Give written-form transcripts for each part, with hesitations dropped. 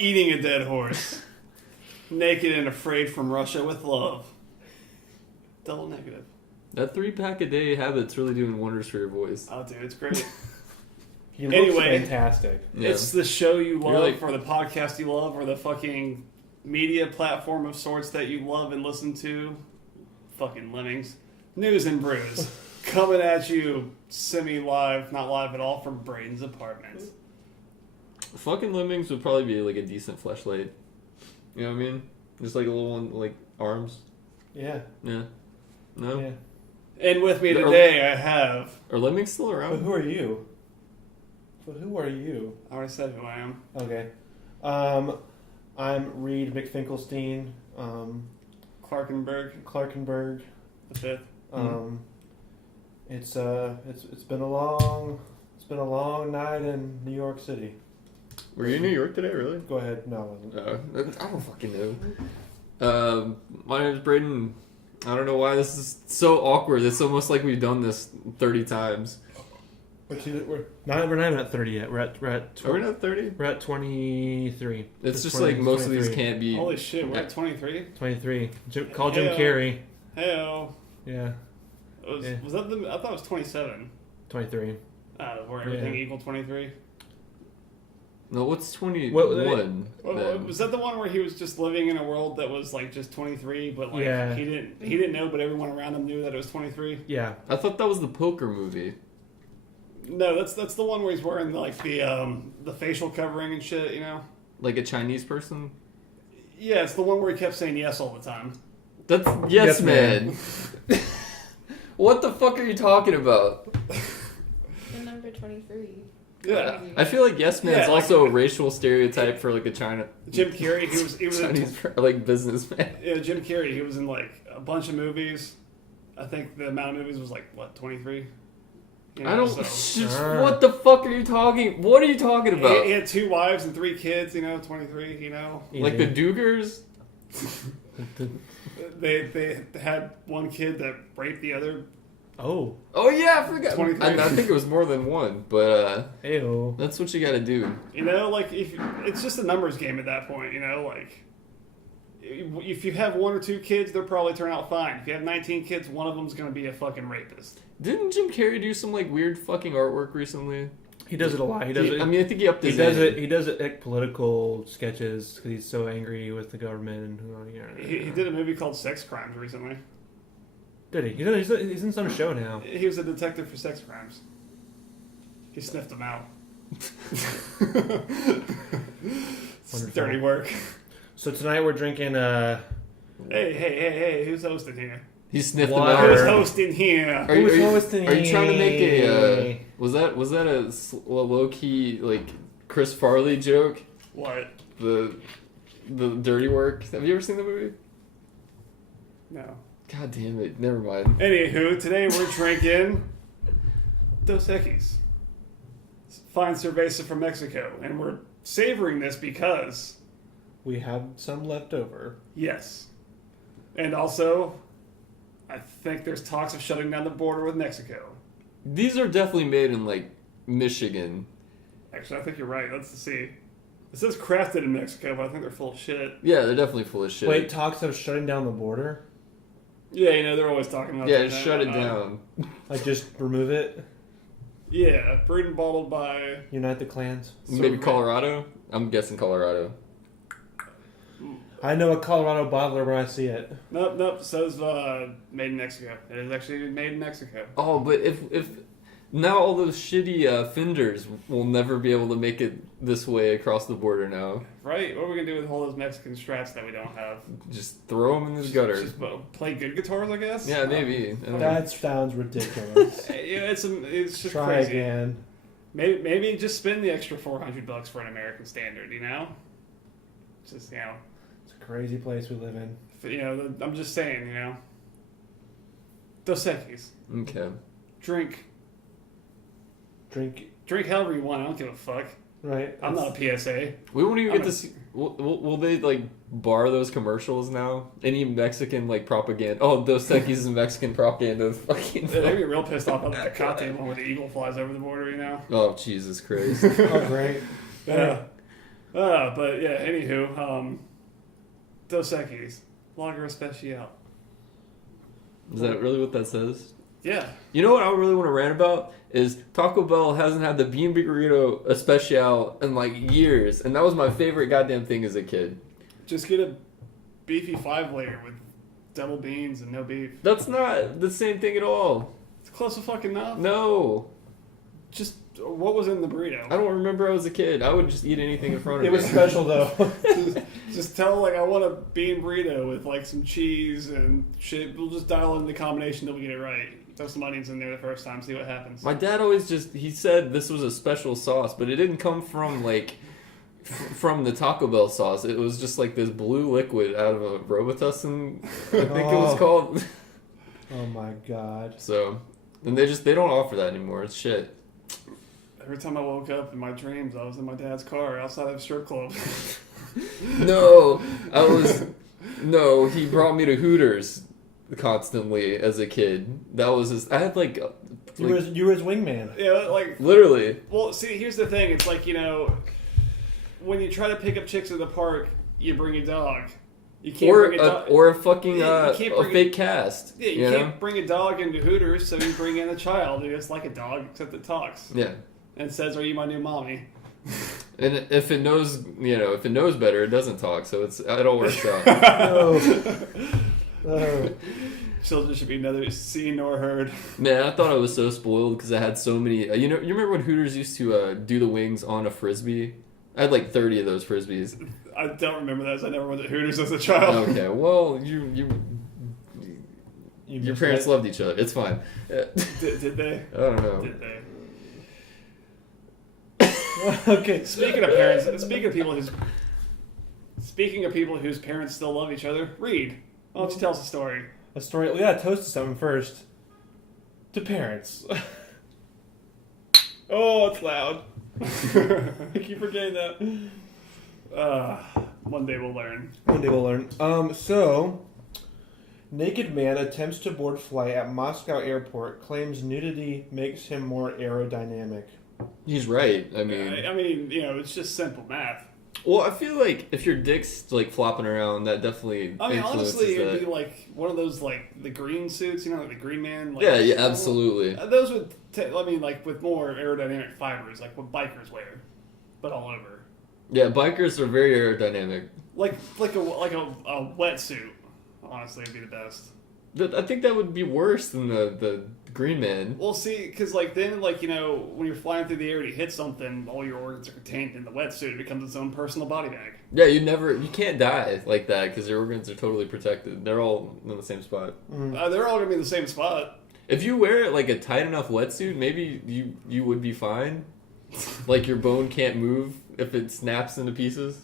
Eating a dead horse. Naked and afraid from Russia with love. Double negative. That 3-pack a day habit's really doing wonders for your voice. Oh, dude, it's great. He looks fantastic. Yeah. It's the show you love, like, or the podcast you love, or the fucking media platform of sorts that you love and listen to. Fucking lemmings. Newz N Brewz. Coming at you semi-live, not live at all, from Braden's apartment. Fucking lemmings would probably be like a decent fleshlight. You know what I mean? Just like a little one, like arms. Yeah. Yeah. No? Yeah. And with me today, I have... Are lemmings still But around? who are you? But who are you? I already said who I am. Okay. I'm Reed McFinkelstein. Clarkenberg. The fifth. It's been a long night in New York City. Were you in New York today, really? Go ahead. No, I wasn't. I don't fucking know. My name's Braden. I don't know why this is so awkward. It's almost like we've done this 30 times. We're not at 30 yet. We're at Are we not 30? We're at 23. It's just like most of these can't be. Holy shit, we're at 23? 23. Call Jim Carrey. Hey-o. Yeah. Was that I thought it was 27. 23. Where everything equal 23? No, what's 21? Was that the one where he was just living in a world that was like just 23, but like he didn't know, but everyone around him knew that it was 23? Yeah. I thought that was the poker movie. No, that's the one where he's wearing like the facial covering and shit, you know? Like a Chinese person? Yeah, it's the one where he kept saying yes all the time. That's Yes Man. What the fuck are you talking about? The number 23. Yeah. I feel like Yes Man's also a racial stereotype for like a Jim Carrey, he was Chinese like businessman. Yeah, Jim Carrey, he was in like a bunch of movies. I think the amount of movies was like what, 23? You know, I don't. What the fuck are you talking? What are you talking about? He had 2 wives and 3 kids. You know, 23. You know, like the Dugars. They had one kid that raped the other. Oh yeah, I forgot. 23. I think it was more than one, but Ew. that's what you got to do. You know, like it's just a numbers game at that point. You know, like if you have 1 or 2 kids, they'll probably turn out fine. If you have 19 kids, one of them's going to be a fucking rapist. Didn't Jim Carrey do some like weird fuking artwork recently? He does it a lot. He does it. I mean, I think he upped his He does it like political sketches because he's so angry with the government. And He did a movie called Sex Crimes recently. Did he? He's in some show now. He was a detective for sex crimes. He sniffed them out. Dirty work. So tonight we're drinking. Hey! Who's hosting here? He sniffed Water. them out. Who's hosting here? Are you trying to make a? Was that a low key like Chris Farley joke? What? The dirty work. Have you ever seen the movie? No. God damn it! Never mind. Anywho, today we're drinking Dos Equis. Fine cerveza from Mexico, and we're savoring this because we have some left over. Yes, and also I think there's talks of shutting down the border with Mexico. These are definitely made in like Michigan. Actually, I think you're right. Let's see. It says crafted in Mexico, but I think they're full of shit. Yeah, they're definitely full of shit. Wait, talks of shutting down the border? Yeah, you know, they're always talking about yeah, that. just shut it down. Like, just remove it? Yeah, brewed and bottled by... Unite the clans? Maybe Colorado? I'm guessing Colorado. I know a Colorado bottler when I see it. Nope, it says made in Mexico. It is actually made in Mexico. Oh, but if now all those shitty fenders will never be able to make it this way across the border now. Right? What are we going to do with all those Mexican strats that we don't have? Just throw them in the gutter. Just play good guitars, I guess? Yeah, maybe. That sounds ridiculous. Yeah, it's just Try crazy. again. Maybe just spend the extra $400 for an American standard, you know? Just, you know. It's a crazy place we live in. You know, I'm just saying, you know. Dos Equis. Okay. Drink Drink however you want. I don't give a fuck. Right. I'm not a PSA. We won't even get to see... Will they, like, bar those commercials now? Any Mexican, like, propaganda? Oh, Dos Equis is Mexican propaganda. Fucking... They'd be real pissed off about the Tecate one where the eagle flies over the border, you know? Oh, Jesus Christ. Oh, great. Yeah. But yeah, anywho, Dos Equis, Lager Especial. Is that really what that says? Yeah. You know what I really want to rant about is Taco Bell hasn't had the bean burrito especial in like years, and that was my favorite goddamn thing as a kid. Just get a beefy 5-layer with double beans and no beef. That's not the same thing at all. It's close to fucking enough. No. Just what was in the burrito? I don't remember I was a kid. I would just eat anything in front of It me. was special though. Just tell like I want a bean burrito with like some cheese and shit. We'll just dial in the combination till we get it right. Throw some onions in there the first time, see what happens. My dad always he said this was a special sauce, but it didn't come from like from the Taco Bell sauce. It was just like this blue liquid out of a Robitussin, I think it was called. Oh my god. So, and they don't offer that anymore. It's shit. Every time I woke up in my dreams, I was in my dad's car outside of a strip club. No, he brought me to Hooters constantly as a kid. That was I had like You were his wingman. Yeah, like literally. Well, see, here's the thing. It's like, when you try to pick up chicks at the park, you bring a dog. You can't bring a dog. Or a fucking you can't bring fake cast. Yeah, you can't bring a dog into Hooters, so you bring in a child who is like a dog except it talks. Yeah. And says, "Are you my new mommy?" And if it knows, if it knows better, it doesn't talk. So it all works out. Children should be neither seen nor heard. Man, I thought I was so spoiled because I had so many. You remember when Hooters used to do the wings on a frisbee? I had like 30 of those frisbees. I don't remember that, as I never went to Hooters as a child. Okay, well, your parents loved each other. It's fine. Did they? I don't know. Did they? Okay. Speaking of parents, speaking of people whose parents still love each other, Reed, why don't you tell us a story? A story. We gotta toast to something first. To parents. Oh, it's loud. I keep forgetting that. One day we'll learn. One day we'll learn. So, naked man attempts to board flight at Moscow airport, claims nudity makes him more aerodynamic. He's right. I mean, it's just simple math. well, I feel like if your dick's like flopping around, that definitely influences honestly, that. it'd be like one of those like the green suits, like the Green Man. Like, Yeah, absolutely. Those would, with more aerodynamic fibers, like what bikers wear, but all over. Yeah, bikers are very aerodynamic. Like a wetsuit. Honestly, would be the best. I think that would be worse than the Green Man. Well, see, because then when you're flying through the air and you hit something, all your organs are contained in the wetsuit. It becomes its own personal body bag. Yeah, you can't die like that because your organs are totally protected. They're all in the same spot. They're all gonna be in the same spot. If you wear like a tight enough wetsuit, maybe you would be fine. Like your bone can't move if it snaps into pieces.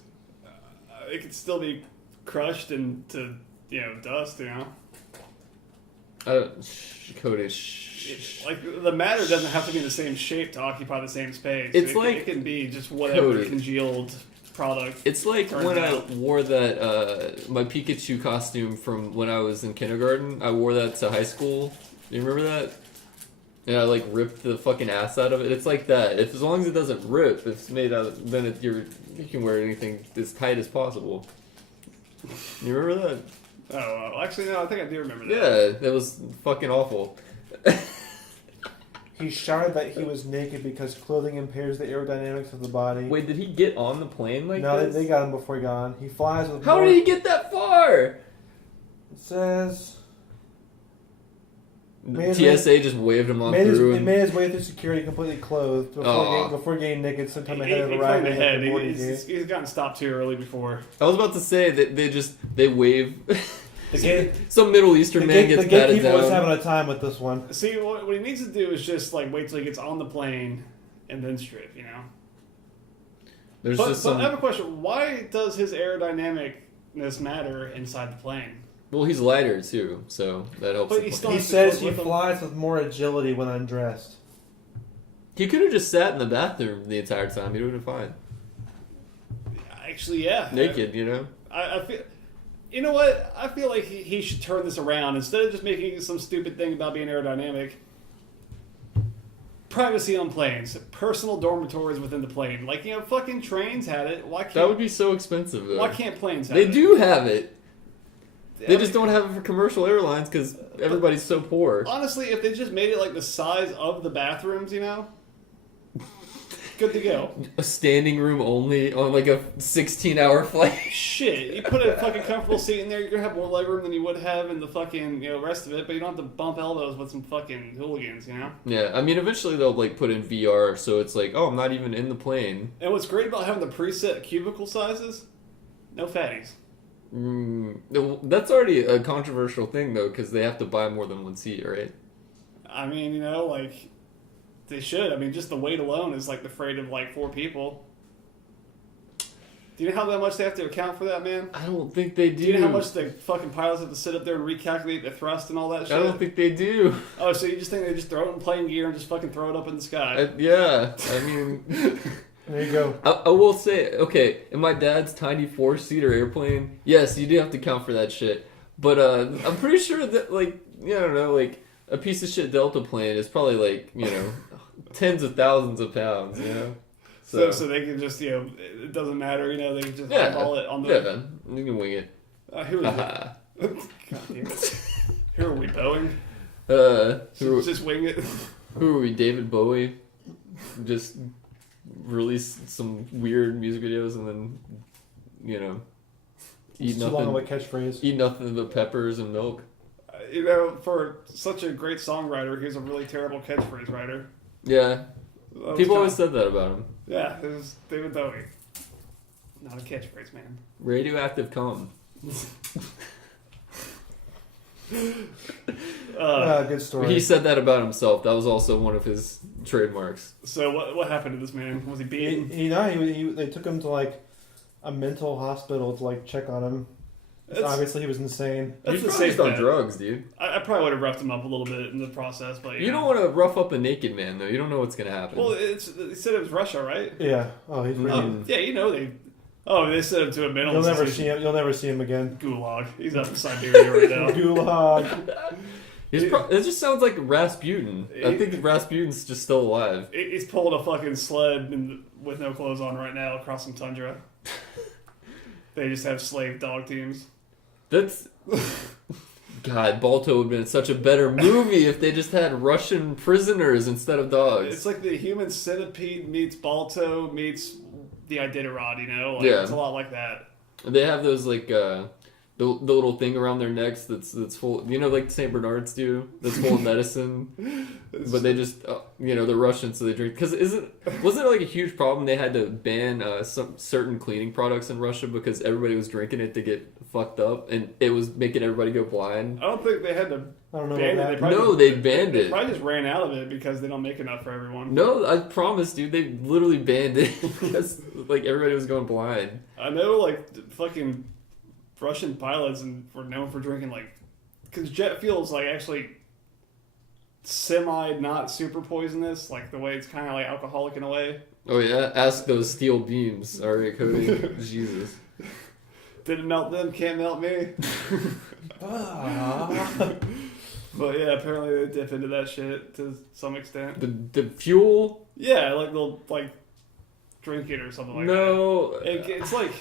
It could still be crushed into dust. Cody. Like the matter doesn't have to be in the same shape to occupy the same space. It can be just whatever Cody. Congealed product. It's like turns when out. I wore that my Pikachu costume from when I was in kindergarten. I wore that to high school. You remember that? And I like ripped the fucking ass out of it. It's like that. As long as it doesn't rip, it's made out. Then you can wear anything as tight as possible. You remember that? Oh, well, actually, no, I think I do remember that. Yeah, that was fucking awful. He shouted that he was naked because clothing impairs the aerodynamics of the body. Wait, did he get on the plane like No, this? they got him before he got on. He flies with How more... did he get that far? It says... TSA just waved him on through. He made his way through security completely clothed before getting naked sometime ahead of arriving at the boarding gate. He's gotten stopped too early before. I was about to say that they wave. The Some Middle Eastern man gets patted gatekeeper was down. having a time with this one. See, what he needs to do is just wait till he gets on the plane and then strip, There's But just I some. have a question. Why does his aerodynamicness matter inside the plane? Well, he's lighter too, so that helps. But the he plane. still- He says he flies with more agility when undressed. He could have just sat in the bathroom the entire time. He would have been fine. Actually, yeah. Naked, I feel... You know what? I feel like he should turn this around. Instead of just making some stupid thing about being aerodynamic, privacy on planes, personal dormitories within the plane. Like, fucking trains had it. Why can't? That would be so expensive, though. Why can't planes have They it? do have it. Yeah, They just don't have it for commercial airlines because everybody's so poor. Honestly, if they just made it like the size of the bathrooms, good to go. A standing room only on like a 16-hour flight. Shit, you put a fucking comfortable seat in there, you're gonna have more legroom than you would have in the fucking rest of it, but you don't have to bump elbows with some fucking hooligans, Yeah, I mean, eventually they'll like put in VR, so it's like, oh, I'm not even in the plane. And what's great about having the preset cubicle sizes? No fatties. That's already a controversial thing though, because they have to buy more than one seat, right? I mean, like they should. I mean, just the weight alone is like the freight of like 4 people. Do you know how much they have to account for that, man? I don't think they do. Do you know how much the fucking pilots have to sit up there and recalculate the thrust and all that shit? I don't think they do. Oh, so you just think they just throw it in plane gear and just fucking throw it up in the sky? Yeah, I mean... There you go. I will say, okay, in my dad's tiny 4-seater airplane, yes, you do have to count for that shit. But I'm pretty sure that, like, I don't know, like, a piece of shit Delta plane is probably, like, tens of thousands of pounds, So they can just, it doesn't matter, they can just eyeball it on the... Yeah, man. You can wing it. Who is it? God damn it. Who are we, Boeing? Just wing it. Who are we, David Bowie? Just release some weird music videos and then, eat It's too long of a nothing. catchphrase. Eat nothing but peppers and milk. For such a great songwriter, he's a really terrible catchphrase writer. Yeah. That was People kinda- always said that about him. Yeah, it was David Bowie. Not a catchphrase, man. Radioactive cum. Good story. He said that about himself. That was also one of his trademarks. So what happened to this man? Was he beaten? They took him to like a mental hospital to like check on him. Obviously, he was insane. That's He's the probably safe just on bet. drugs, dude. I probably would have roughed him up a little bit in the process, but You don't want to rough up a naked man, though. You don't know what's going to happen. Well, they said it was Russia, right? Yeah. Oh, he's really. Yeah, they. Oh, they sent him to a mental You'll never institution. see him. You'll never see him again. Gulag. He's up in Siberia right now. Gulag. It just sounds like Rasputin. I think Rasputin's just still alive. He's pulling a fucking sled with no clothes on right now across some tundra. They just have slave dog teams. That's... God, Balto would have been such a better movie if they just had Russian prisoners instead of dogs. It's like the human centipede meets Balto meets the Iditarod, Yeah. It's a lot like that. They have those, like, the little thing around their necks that's full... like St. Bernards do? That's full of medicine. But they just... they're Russian, so they drink... Because wasn't it, like, a huge problem? They had to ban some certain cleaning products in Russia because everybody was drinking it to get fucked up, and it was making everybody go blind. I don't think they had to I don't know ban about it. that. They banned They it. probably just ran out of it because they don't make enough for everyone. No, I promise, dude. They literally banned it because like everybody was going blind. I know, like, the fucking Russian pilots were known for drinking, like... Because jet fuel is, like, actually not super poisonous. Like, the way it's kind of, like, alcoholic in a way. Oh yeah, ask those steel beams. All right, Cody. Jesus. Didn't melt them, can't melt me. But yeah, apparently they dip into that shit to some extent. The fuel? Yeah, like they'll like drink it or something like No. that. It's like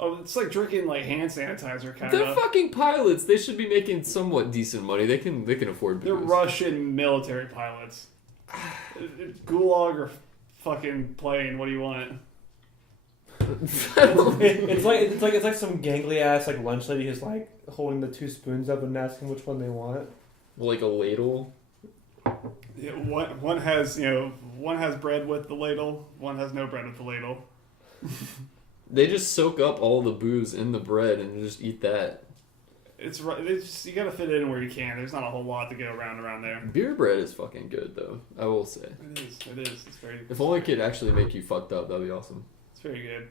it's like drinking like hand sanitizer kind They're of. fucking pilots. They should be making somewhat decent money. They can afford They're booze. Russian military pilots. Gulag or fucking plane. What do you want? It's like some gangly ass like lunch lady who's like holding the 2 spoons up and asking which one they want. Like a ladle. Yeah, one has bread with the ladle. One has no bread with the ladle. They just soak up all the booze in the bread and just eat that. It's just, you gotta fit it in where you can. There's not a whole lot to go around there. Beer bread is fucking good though. I will say. It is. It's very. If only it could actually make you fucked up, that'd be awesome. It's very good.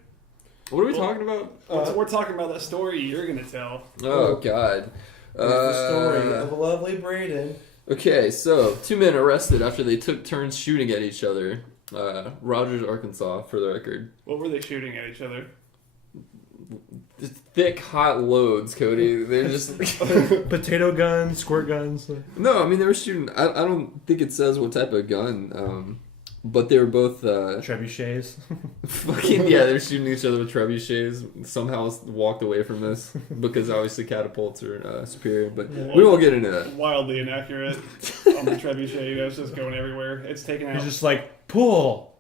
What are we talking about? We're talking about that story you're gonna tell. Oh God. The story of lovely Braden. Okay, so 2 men arrested after they took turns shooting at each other. Rogers, Arkansas, for the record. What were they shooting at each other? thick, hot loads, Cody. They're just Potato guns, squirt guns. no. I mean, they were shooting. I don't think it says what type of gun. But they were both Trebuchets. fucking yeah. They're shooting each other with trebuchets. Somehow walked away from this because obviously catapults are superior. But we won't get into that. Wildly inaccurate on the trebuchet. You know, it's just going everywhere. It's taken out. He's just like, pull.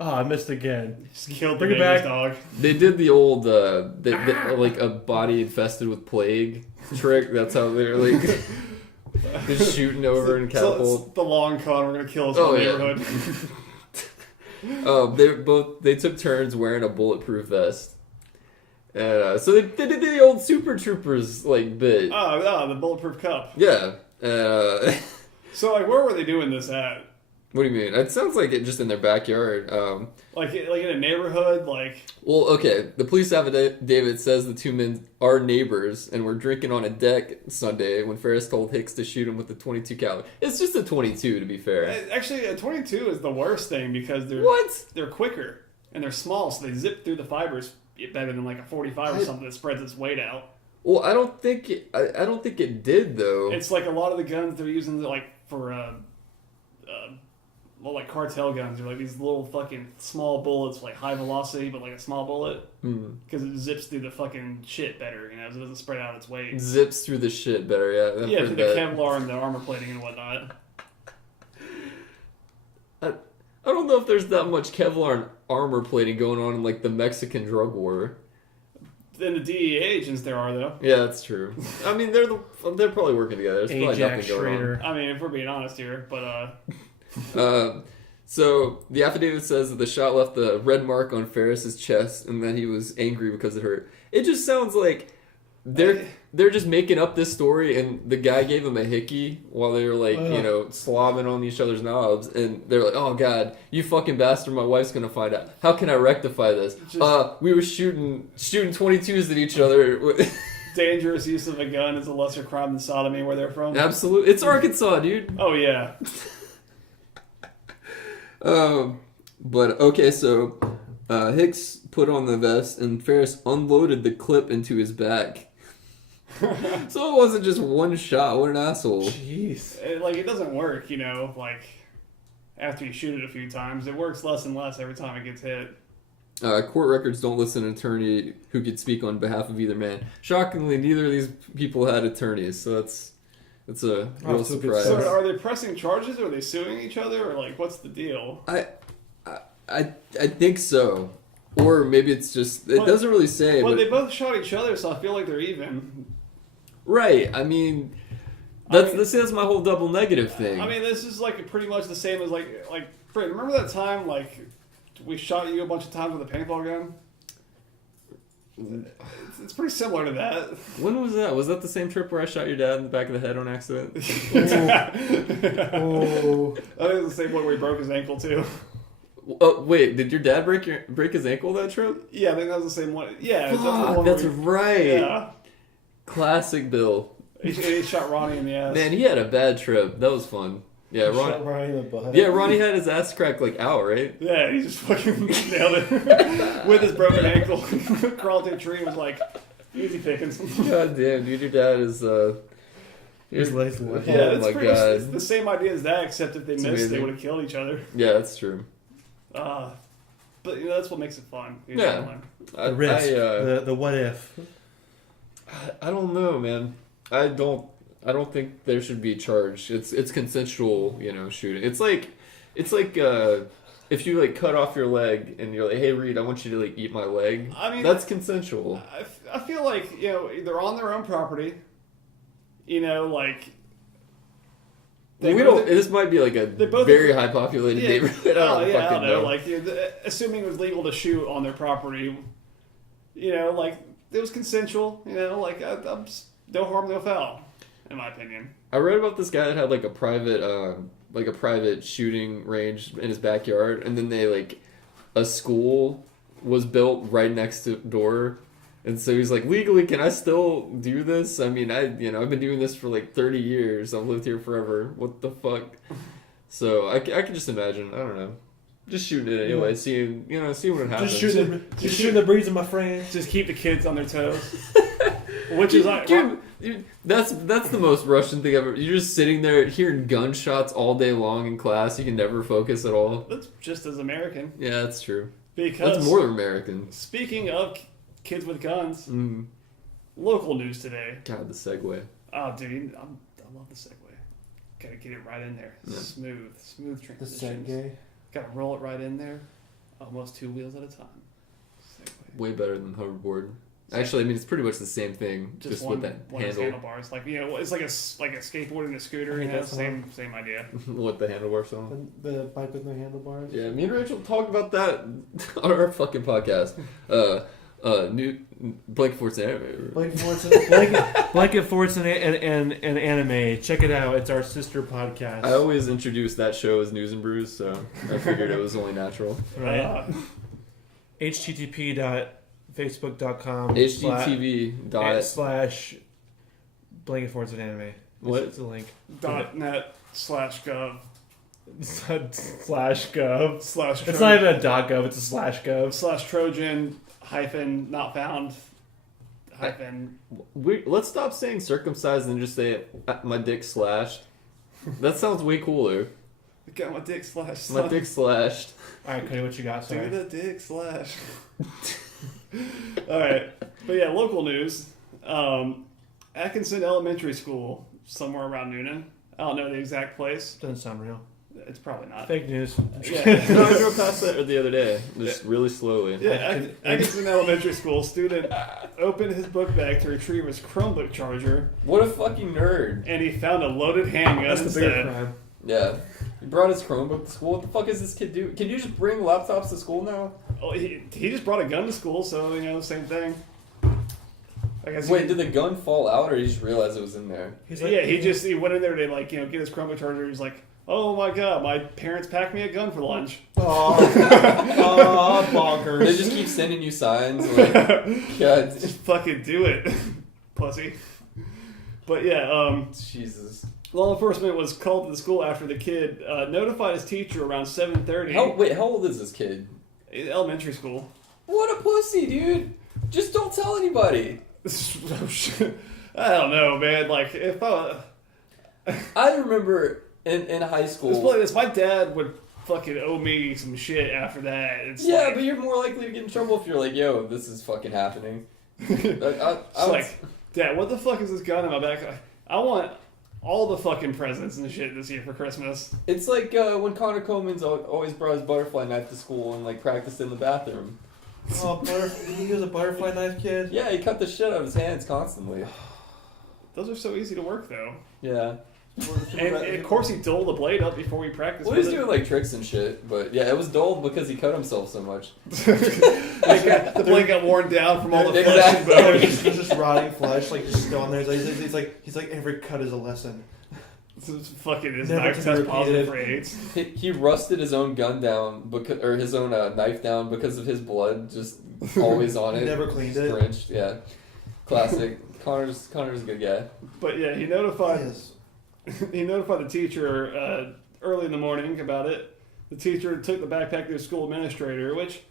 Oh, I missed again. Just killed the Bring it neighbor's back. dog. They did the old like a body infested with plague trick. That's how they're like just shooting over and So catapult. it's the long con. We're gonna kill this whole yeah. neighborhood. They took turns wearing a bulletproof vest. And so they did the old Super Troopers like bit. The bulletproof cup. Yeah. So like, where were they doing this at? What do you mean? It sounds like it just in their backyard. Like in a neighborhood, like. Well, okay. The police affidavit says the two men are neighbors and were drinking on a deck Sunday when Ferris told Hicks to shoot him with the .22 caliber. It's just a .22, to be fair. Actually, a 22 is the worst thing because they're quicker and they're small, so they zip through the fibers better than like a 45 or something that spreads its weight out. Well, I don't think it did though. It's like a lot of the guns they're using like for like cartel guns. They're like these little fucking small bullets, like high velocity, but like a small bullet because it zips through the fucking shit better. You know, so it doesn't spread out its weight. Zips through the shit better, yeah. Yeah, through the Kevlar and the armor plating and whatnot. I don't know if there's that much Kevlar and armor plating going on in like the Mexican drug war. Then the DEA agents there are though. Yeah, that's true. I mean, they're probably working together. There's probably Ajax nothing going on. Schrader. I mean, if we're being honest here, but So the affidavit says that the shot left a red mark on Ferris's chest, and that he was angry because it hurt. It just sounds like they're just making up this story, and the guy gave him a hickey while they were like slobbing on each other's knobs, and they're like, "Oh God, you fucking bastard! My wife's gonna find out. How can I rectify this? We were shooting 22s at each other." dangerous use of a gun is a lesser crime than sodomy where they're from. Absolutely, it's Arkansas, dude. Oh yeah. But okay, so Hicks put on the vest and Ferris unloaded the clip into his back. So it wasn't just one shot. What an asshole. Jeez. It doesn't work, like after you shoot it a few times. It works less and less every time it gets hit. Court records don't list an attorney who could speak on behalf of either man. Shockingly, neither of these people had attorneys, so that's a real surprise. So are they pressing charges, or are they suing each other, or like what's the deal? I think so. Or maybe it's just it doesn't really say. But But they both shot each other, so I feel like they're even. right. I mean, that's my whole double negative thing. I mean, this is like pretty much the same as like Fred. Remember that time like we shot you a bunch of times with a paintball gun? It's pretty similar to that. When was that? Was that the same trip where I shot your dad in the back of the head on accident? Oh. I think it was the same one where he broke his ankle too. Wait, did your dad break his ankle that trip? Yeah, I think that was the same one. Yeah, Fuck, that's right. Yeah, Classic Bill. he shot Ronnie in the ass. Man, he had a bad trip. That was fun. Yeah, Shot Ronnie in the butt. Yeah, Ronnie had his ass cracked like out, right? Yeah, he just fucking nailed it with his broken ankle. Crawled to a tree and was like, easy pickings. God damn, dude, your dad is His legs were Yeah, Oh it's my pretty much God. it's the same idea as that, except if they It's missed, amazing. they would have killed each other. Yeah, that's true. But that's what makes it fun. Yeah. the risk. The what if. I don't know, man. I don't think there should be charged. It's consensual, shooting. It's like if you like cut off your leg and you're like, "Hey Reed, I want you to like eat my leg." I mean, that's consensual. I feel like they're on their own property. Like they We both- don't. This might be like a they both- very high populated neighborhood. I don't fucking know. Like assuming it was legal to shoot on their property, like it was consensual. Like I'm no harm, no foul, in my opinion. I read about this guy that had like a private shooting range in his backyard, and then a school was built right next door, and so he's like, legally, can I still do this? I mean, I've been doing this for like 30 years. I've lived here forever. What the fuck? So I can just imagine. I don't know. Just shooting it anyway. Seeing what happens. Just shooting the breeze, my friend. Just keep the kids on their toes. Which is like, dude, that's the most Russian thing ever. You're just sitting there hearing gunshots all day long in class. You can never focus at all. That's just as American. Yeah, that's true. Because that's more American. Speaking of kids with guns, local news today. God, the segue. Oh, dude, I love the segue. Gotta get it right in there. Yeah. Smooth transitions. The segue. Gotta roll it right in there. Almost 2 wheels at a time. Segue. Way better than hoverboard. Actually, I mean, it's pretty much the same thing, just with that handle. Handlebars. Like, it's like a skateboard and a scooter. Same idea. What, the handlebars on? The bike with no handlebars. Yeah, me and Rachel talked about that on our fucking podcast. Blanket Forts Anime. Blanket Forts and Anime. Check it out. It's our sister podcast. I always introduce that show as Newz N Brewz, so I figured it was only natural. Right. http.facebook.com http. / Blanket Forts and Anime. What? It's a link. .net/gov. /gov. It's not even a .gov. It's a /gov. /Trojan not found Let's stop saying circumcised and just say my dick slashed. That sounds way cooler. I got my dick slashed. My dick slashed. All right, Cody, what you got? Sorry. Do the dick slash. All right, but yeah, local news. Atkinson Elementary School, somewhere around Noonan. I don't know the exact place. Doesn't sound real. It's probably not. Fake news. Yeah. No, I drove past that the other day, just really slowly. Yeah, Atkinson Elementary School student opened his book bag to retrieve his Chromebook charger. What a fucking nerd! And he found a loaded handgun That's instead. the bigger crime. Yeah. He brought his Chromebook to school. What the fuck is this kid do? Can you just bring laptops to school now? Oh, he just brought a gun to school, so same thing. I guess Wait, did the gun fall out, or he just realized it was in there? He went in there to get his Chromebook charger. He's like, oh my god, my parents packed me a gun for lunch. Oh, bonkers. They just keep sending you signs like, God, just fucking do it, pussy. But yeah, Jesus. Law enforcement was called to the school after the kid notified his teacher around 7:30. How old is this kid? Elementary school. What a pussy, dude. Just don't tell anybody. I don't know, man. Like, if I remember in high school. Let's play this. My dad would fucking owe me some shit after that. But you're more likely to get in trouble if you're like, yo, this is fucking happening. Like, Dad, what the fuck is this gun in my back? I want all the fucking presents and shit this year for Christmas. It's like when Connor Coleman's always brought his butterfly knife to school and like practiced in the bathroom. Oh, he was a butterfly knife kid? Yeah, he cut the shit out of his hands constantly. Those are so easy to work, though. Yeah. And of course he dulled the blade up before we practiced. Well, he was doing like tricks and shit, but yeah, it was dulled because he cut himself so much. The blade got worn down from all the flesh. There's just rotting flesh, like just still on there. He's like every cut is a lesson. Fucking his knife test positive for AIDS. He rusted his own gun down or his own knife down because of his blood just always on it. Never cleaned it. Drenched. Yeah, classic. Connor's a good guy. But yeah, he notified the teacher early in the morning about it. The teacher took the backpack to the school administrator, which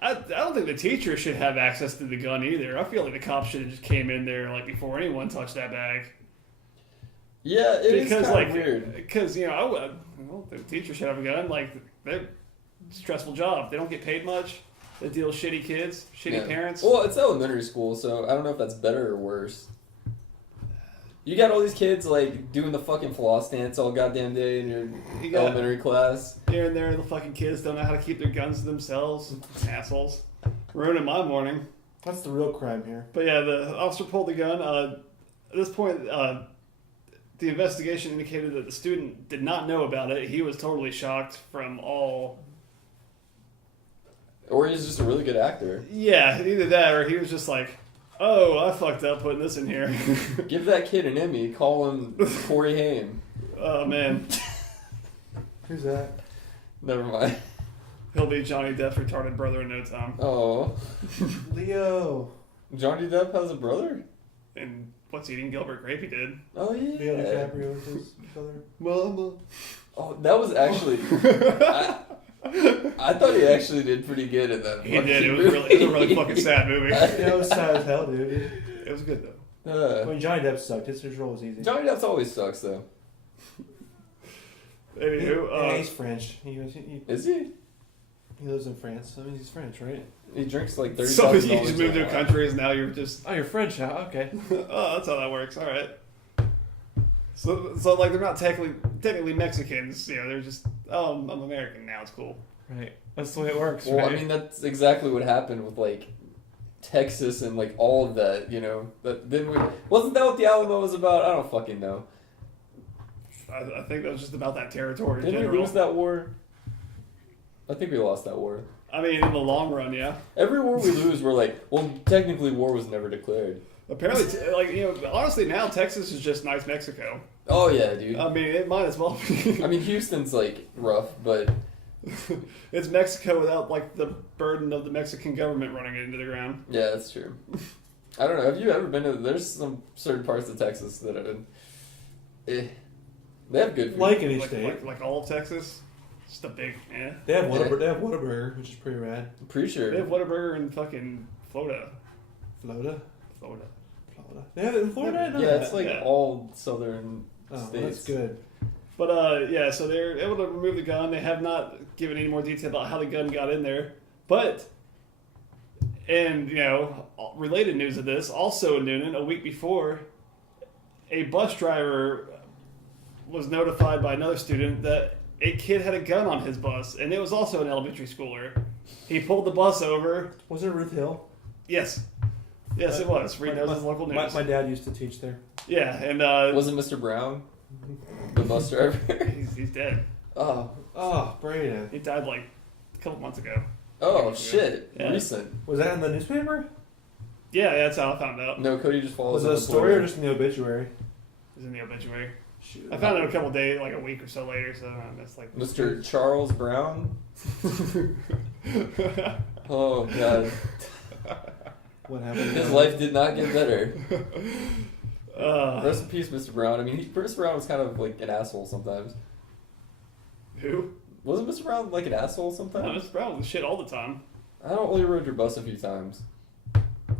I don't think the teacher should have access to the gun either. I feel like the cops should have just came in there like before anyone touched that bag. Yeah, it's kind of weird. Because I don't think the teacher should have a gun. Like, they're stressful job. They don't get paid much. They deal with shitty kids, shitty parents. Well, it's elementary school, so I don't know if that's better or worse. You got all these kids like doing the fucking floss dance all goddamn day in your elementary class. Here and there, the fucking kids don't know how to keep their guns to themselves. Assholes. Ruining my morning. That's the real crime here. But yeah, the officer pulled the gun. At this point, the investigation indicated that the student did not know about it. He was totally shocked from all... Or he's just a really good actor. Yeah, either that or he was just like, oh, I fucked up putting this in here. Give that kid an Emmy. Call him Corey Haim. Oh, man. Who's that? Never mind. He'll be Johnny Depp's retarded brother in no time. Oh. Leo. Johnny Depp has a brother? And What's Eating Gilbert Grape he did. Oh, yeah. Leo DiCaprio is his brother. Mama. Oh, that was actually... I thought he actually did pretty good in that. He did. It was a really fucking sad movie. Yeah, it was sad as hell, dude. It was good though. I mean, Johnny Depp sucked. His role was easy. Johnny Depp always sucks though. Anywho, Yeah, he's French. Is he? He lives in France. I mean, he's French, right? He drinks like $30,000. so you just moved to a country, and now you're just. Oh, you're French now. Okay. Oh, that's how that works. All right. So like they're not technically Mexicans. You know, they're just I'm American now. It's cool. Right. That's the way it works. Well, right? I mean that's exactly what happened with like Texas and like all of that. You know, wasn't that what the Alamo was about? I don't fucking know. I think that was just about that territory. Didn't we lose that war? I think we lost that war. I mean, in the long run, yeah. Every war we lose, we're like, well, technically war was never declared. Apparently, honestly, now Texas is just nice Mexico. Oh yeah, dude. I mean, it might as well be. I mean, Houston's like rough, but it's Mexico without like the burden of the Mexican government running it into the ground. yeah, that's true. I don't know. Have you ever been to? There's some certain parts of Texas that are. They have good food. Like any state. Like all of Texas. Just a big, They have Whataburger, which is pretty rad. I'm pretty sure. They have Whataburger in fucking Florida. Florida? Florida. They have it in Florida? Yeah, it's like all southern Oh, states. well, that's good. But yeah, so they're able to remove the gun. They have not given any more detail about how the gun got in there. But, and related news of this, also in Noonan, a week before, a bus driver was notified by another student that a kid had a gun on his bus, and it was also an elementary schooler. He pulled the bus over. Was it Ruth Hill? Yes. Yes, it was. Reed knows his local news. My dad used to teach there. Yeah, and Was it Mr. Brown, the bus driver? he's dead. Oh, Brayden. He died like a couple months ago. Oh shit! Yeah. Recent. Was that in the newspaper? Yeah, that's how I found out. No, Cody just follows. Was it a up story or Twitter. just in the obituary? It was in the obituary. Shoot. I found it a couple days, like a week or so later, so that's like... Mr. Charles Brown? Oh, God. What happened? His life did not get better. Uh, Rest in peace, Mr. Brown. I mean, Mr. Brown was kind of like an asshole sometimes. who? Wasn't Mr. Brown like an asshole No, sometimes? Mr. Brown was shit all the time. I only rode your bus a few times.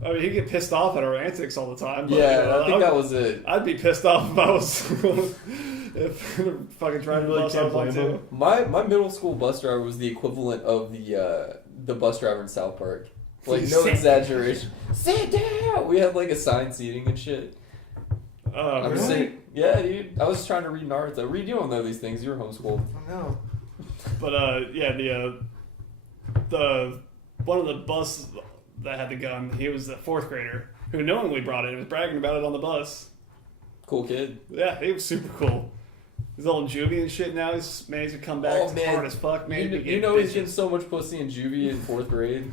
I mean, he'd get pissed off at our antics all the time. But, Yeah, I think that was it. I'd be pissed off if I was... if fucking driving the really bus I can't was on blame too. him. My middle school bus driver was the equivalent of the bus driver in South Park. Like, no Sit exaggeration. Sit down! We had like assigned seating and shit. I'm really? saying, yeah, dude. I was trying to read Naruto. Reed, you don't know these things. You were homeschooled. I know. But yeah, the one of the bus that had the gun, he was a fourth grader who knowingly brought it and was bragging about it on the bus. Cool kid. Yeah, he was super cool. He's all in juvie and shit now. He's managed to come back Oh, man. hard as fuck, man. You know he's getting so much pussy in juvie in 4th grade.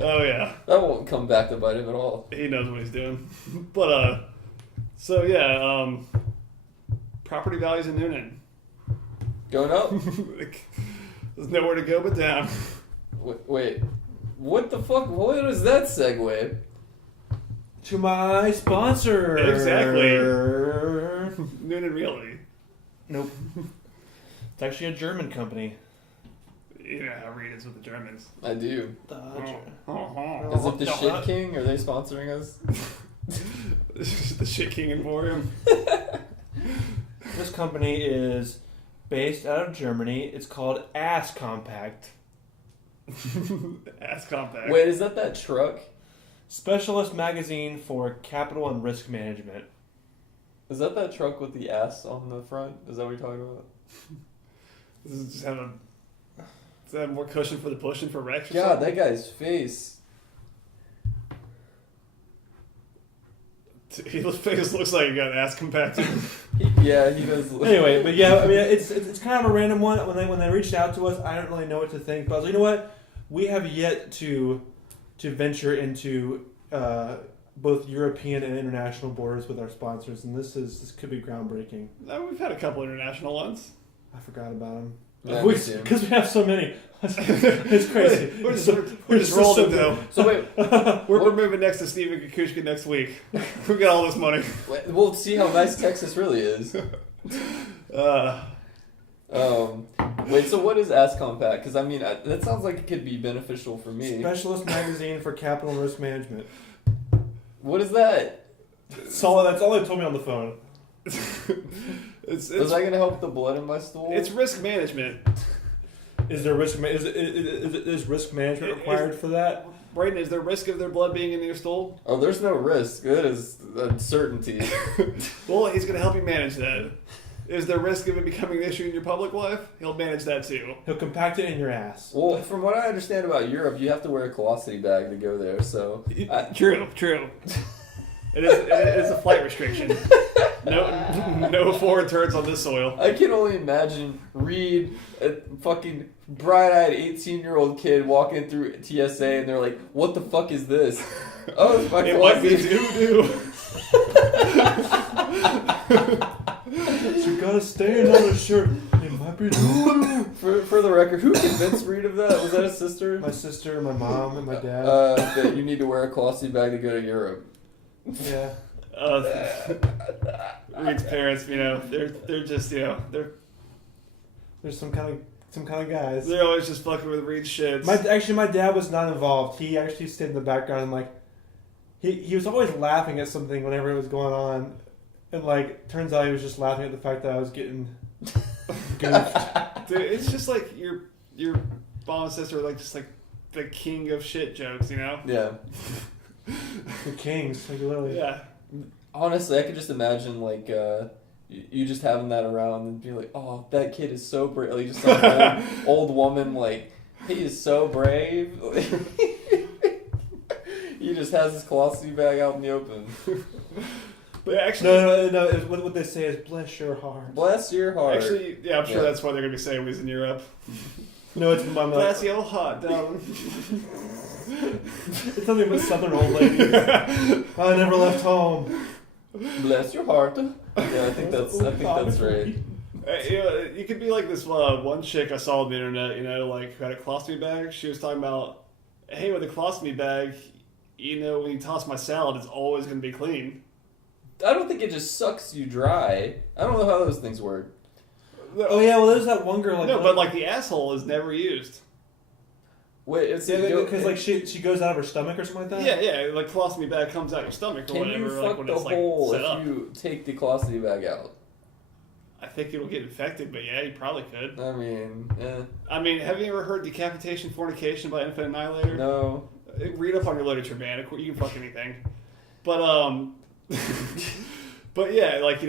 Oh yeah, That won't come back to bite him at all. he knows what he's doing. But so yeah, property values in Noonan. Going up? There's nowhere to go but down. Wait. What the fuck? What is that segue? To my sponsor. Exactly. Noonan Realty. Nope. It's actually a German company. You know how Reed is with the Germans. I do. Oh. Is it the Shit King? Are they sponsoring us? The Shit King Emporium. This company is based out of Germany. It's called Ass Compact. Ass compact. Wait, is that truck? Specialist magazine for capital and risk management. Is that truck with the ass on the front? Is that what you're talking about? Does it just have more cushion for the pushing for Rex or God, something? that guy's face. His face looks like he got an ass compacted. Yeah, he does. Anyway, but yeah, I mean, it's kind of a random one. When they reached out to us, I don't really know what to think. But I was like, you know what? We have yet to venture into both European and international borders with our sponsors, and this could be groundbreaking. No, we've had a couple international ones. I forgot about them. Yeah, Because we have so many. It's crazy. We're just rolled so into them. So wait, We're moving next to Steven Kukushka next week. We got all this money. we'll see how nice Texas really is. Wait, so what is Ask Compact? Because I mean, that sounds like it could be beneficial for me. Specialist magazine for capital and risk management. What is that? That's all they told me on the phone. It's Is that gonna help the blood in my stool? it's risk management. Is there risk? Is risk management required for that? Brayden, is there risk of their blood being in your stool? Oh, there's no risk. That is uncertainty. Well, he's going to help you manage that. Is there risk of it becoming an issue in your public life? He'll manage that too. He'll compact it in your ass. Well, from what I understand about Europe, you have to wear a colostomy bag to go there. So True. It is a flight restriction. No foreign turds on this soil. I can only imagine Reed, a fucking bright-eyed 18-year-old kid walking through TSA, and they're like, "What the fuck is this?" Oh, it's my It might be colostomy. doo-doo. You gotta stand on the shirt. It might be For the record, who convinced Reed of that? Was that his sister? my sister, my mom, and my dad. That you need to wear a colostomy bag to go to Europe. Yeah. Reed's parents, they're just, There's some kind of guys. they're always just fucking with Reed's shits. My dad was not involved. He actually stayed in the background and like he was always laughing at something whenever it was going on, and like turns out he was just laughing at the fact that I was getting goofed. Dude, it's just like your mom and sister are like just like the king of shit jokes, Yeah. The kings, like literally. Yeah. Honestly, I could just imagine like you just having that around and be like, "Oh, that kid is so brave." Like just some old woman, like he is so brave. He just has his colostomy bag out in the open. But actually, No. What they say is "bless your heart." Bless your heart. actually, yeah, I'm sure Yeah. that's what they're gonna be saying when he's in Europe. No, it's my mom. Bless your heart, darling. It's something with southern old ladies. I never left home. Bless your heart. Yeah, I think that's right. You could be like this one chick I saw on the internet, like who had a colostomy bag. She was talking about, hey, with a colostomy bag, when you toss my salad, it's always going to be clean. I don't think it just sucks you dry. I don't know how those things work. Oh yeah, well there's that one girl like No, but like the asshole is never used. Wait, it's because like she goes out of her stomach or something like that. Yeah, like colostomy bag comes out your stomach or Can whatever. you like fuck when the it's like hole set if up. you take the colostomy bag out? I think it'll get infected, but yeah, you probably could. I mean, Have you ever heard Decapitation Fornication by Infant Annihilator? no. Read up on your literature, man. You can fuck anything. But but yeah, like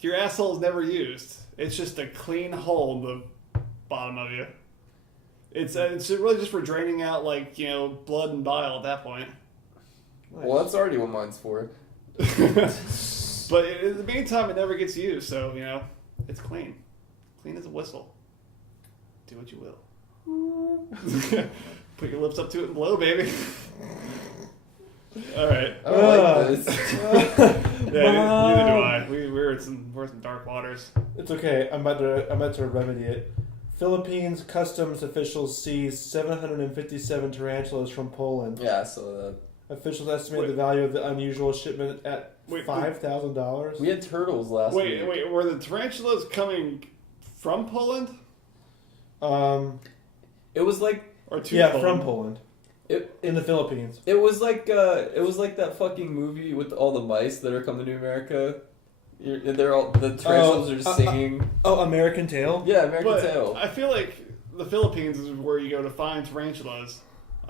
your asshole is never used. It's just a clean hole in the bottom of you. It's really just for draining out blood and bile at that point. Well, that's already what mine's for. But in the meantime, it never gets used, so it's clean as a whistle. Do what you will. Put your lips up to it and blow, baby. All right. I don't like this. Yeah, neither do I. We're in some dark waters. It's okay. I'm about to remedy it. Philippines customs officials seized 757 tarantulas from Poland. Yeah, I saw that. Officials estimated the value of the unusual shipment at Wait, $5,000. We had turtles last week. Wait, were the tarantulas coming from Poland? It was like Or to Yeah, Poland? from Poland. In the Philippines. it was like that fucking movie with all the mice that are coming to America. The tarantulas are just singing. Oh, American Tail? Yeah, American But Tail. I feel like the Philippines is where you go to find tarantulas.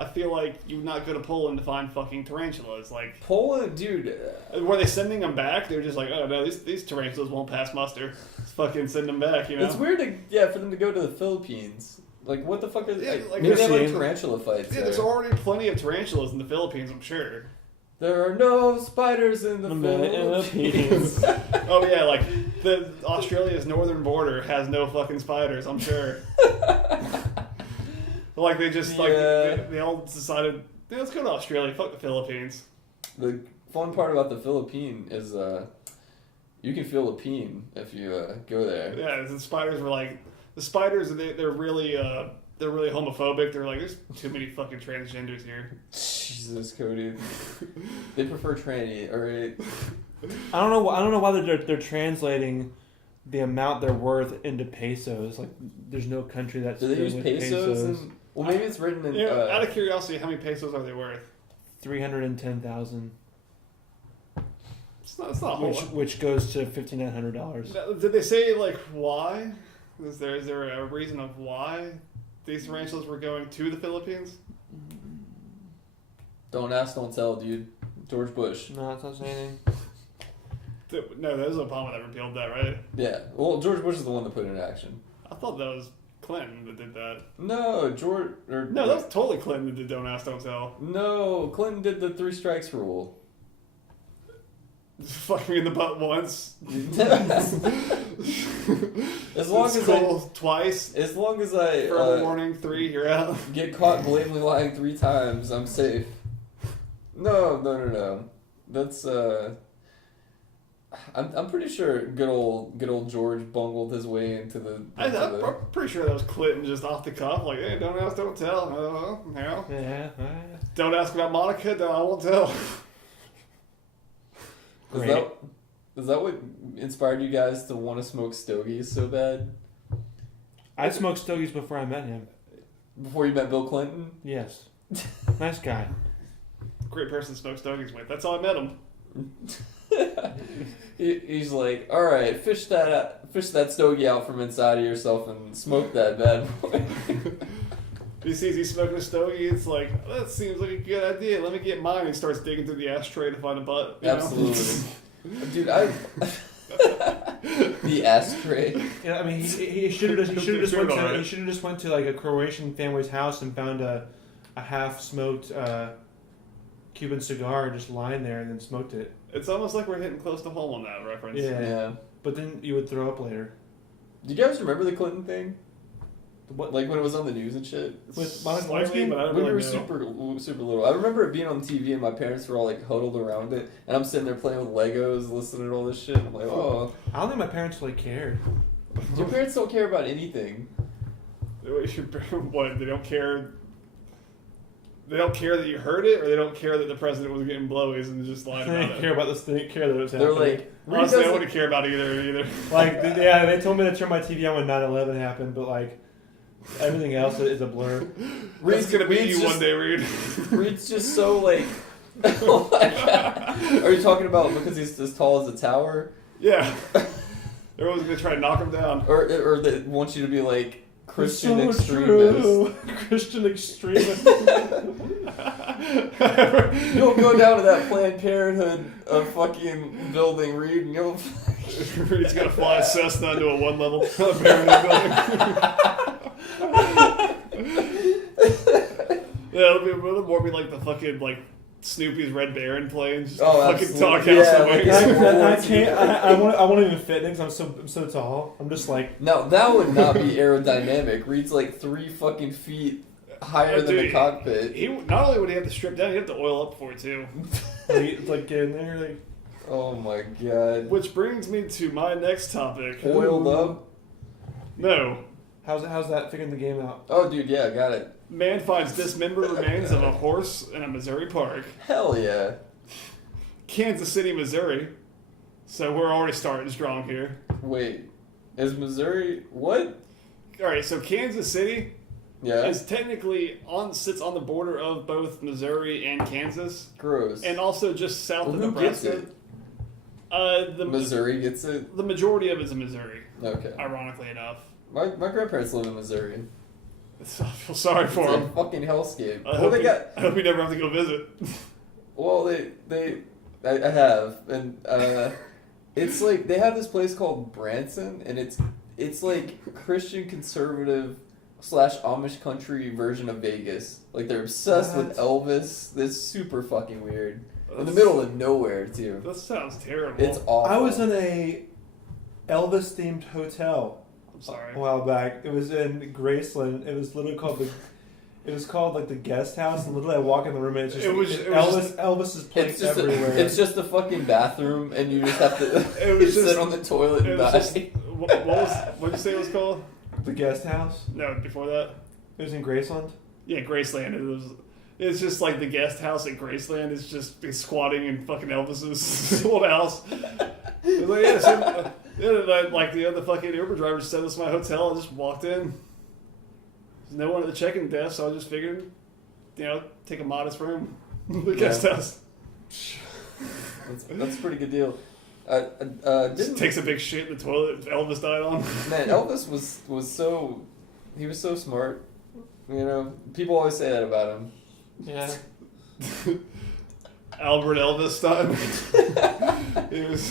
I feel like you would not go to Poland to find fucking tarantulas. Like, Poland, dude. were they sending them back? They're just like, oh no, these tarantulas won't pass muster. Let's fucking send them back, It's weird for them to go to the Philippines. Like, what the fuck are they? Yeah, like, Maybe they have like Michigan. tarantula fights. Yeah, there. there's already plenty of tarantulas in the Philippines, I'm sure. There are no spiders in the Philippines. Oh yeah, like Australia's northern border has no fucking spiders, I'm sure. Like they just they all decided, yeah, let's go to Australia, fuck the Philippines. The fun part about the Philippine is you can feel a peen if you go there. Yeah, the spiders were like, they're really homophobic. They're like, there's too many fucking transgenders here. Jesus, Cody. They prefer tranny, alright? I don't know why they're translating the amount they're worth into pesos. Like, there's no country that's Do they good use with pesos? Well, maybe it's written in. Out of curiosity, how many pesos are they worth? 310,000, It's not a whole lot. which goes to $5,900. Did they say like why? Is there a reason of why these ranchos were going to the Philippines? Don't ask, don't tell, dude. George Bush. No, it's not saying anything. No, that was Obama that repealed that, right? Yeah. Well, George Bush is the one that put it in action. I thought that was Clinton that did that. No, No, that was totally Clinton that did Don't Ask, Don't Tell. No, Clinton did the 3 strikes rule. Fuck me in the butt once. As long It's as cool twice. As long as I Further warning, 3, you're out. get caught blatantly lying 3 times, I'm safe. No. That's I'm pretty sure good old George bungled his way into the. I'm pretty sure that was Clinton just off the cuff, like, hey, don't ask, don't tell. Yeah. Don't ask about Monica, no, I won't tell. Is that what inspired you guys to want to smoke stogies so bad? I smoked stogies before I met him. Before you met Bill Clinton? Yes. Nice guy. Great person to smoke stogies with. That's how I met him. He's like, all right, fish that stogie out from inside of yourself and smoke that bad boy. He sees he's smoking a stogie, it's like, that seems like a good idea. Let me get mine. He starts digging through the ashtray to find a butt. Absolutely. Dude, the ashtray. Yeah, I mean, he should have just went to like a Croatian family's house and found a half smoked Cuban cigar just lying there and then smoked it. It's almost like we're hitting close to home on that reference. Yeah. But then you would throw up later. Do you guys remember the Clinton thing? What? Like when it was on the news and shit? With Slightly, but I don't When really we were know. super little. I remember it being on TV and my parents were all like huddled around it, and I'm sitting there playing with Legos, listening to all this shit. I'm like, oh. I don't think my parents really cared. Your parents don't care about anything. What? They don't care. They don't care that you heard it, or they don't care that the president was getting blowies and just lied They about didn't it. care about this. They didn't care that it was They're happening. like, Honestly, I wouldn't care about either. Like, yeah, they told me to turn my TV on when 9/11 happened, but like, everything else is a blur. It's gonna be you just, one day, Reed. Reed's just so like. Oh my god. Are you talking about because he's as tall as a tower? Yeah. Everyone's gonna try to knock him down. Or they want you to be like Christian so extremist. True. Christian extremist. You'll go down to that Planned Parenthood fucking building, Reed, and you'll. Reed's gonna fly a Cessna into a 1-level Parenthood building. Yeah, it'll more be like the fucking like Snoopy's Red Baron plane, just fucking doghouse like away. I won't even fit in because I'm so tall. I'm just like. Now that would not be aerodynamic. Reed's like 3 fucking feet higher than the cockpit. He not only would he have to strip down, he'd have to oil up for it too. It's like get in there, like. Oh my god. Which brings me to my next topic. Oiled up? No. How's that figuring the game out? Oh, dude, yeah, got it. Man finds dismembered remains of a horse in a Missouri park. Hell yeah. Kansas City, Missouri. So we're already starting strong here. Wait, is Missouri what? Alright, so Kansas City Yeah. is technically sits on the border of both Missouri and Kansas. Gross. And also just south Well, of who gets Nebraska. it? Missouri gets it? The majority of it's in Missouri, Okay. ironically enough. My grandparents live in Missouri. I feel sorry for It's a them. fucking hellscape. I hope you never have to go visit. Well, I have, and it's like they have this place called Branson, and it's like Christian conservative / Amish country version of Vegas. Like they're obsessed with Elvis. That's super fucking weird. In the middle of nowhere too. That sounds terrible. It's awful. I was in a Elvis themed hotel I'm sorry. a while back. It was in Graceland. It was literally called like the guest house, and literally I walk in the room and it's just Elvis is playing everywhere. It's just a fucking bathroom, and you just have to sit on the toilet and die. What did you say it was called? The guest house. No, before that. It was in Graceland. Yeah, Graceland. It's just like the guest house at Graceland is just squatting in fucking Elvis's old house. It's like, yeah, Yeah, like the fucking Uber driver sent us to my hotel. I just walked in. There's no one at the check-in desk, so I just figured, take a modest room. The guest house. That's a pretty good deal. Just takes a big shit in the toilet Elvis died on. Man, Elvis was so smart. People always say that about him. Yeah. Albert Elvis time.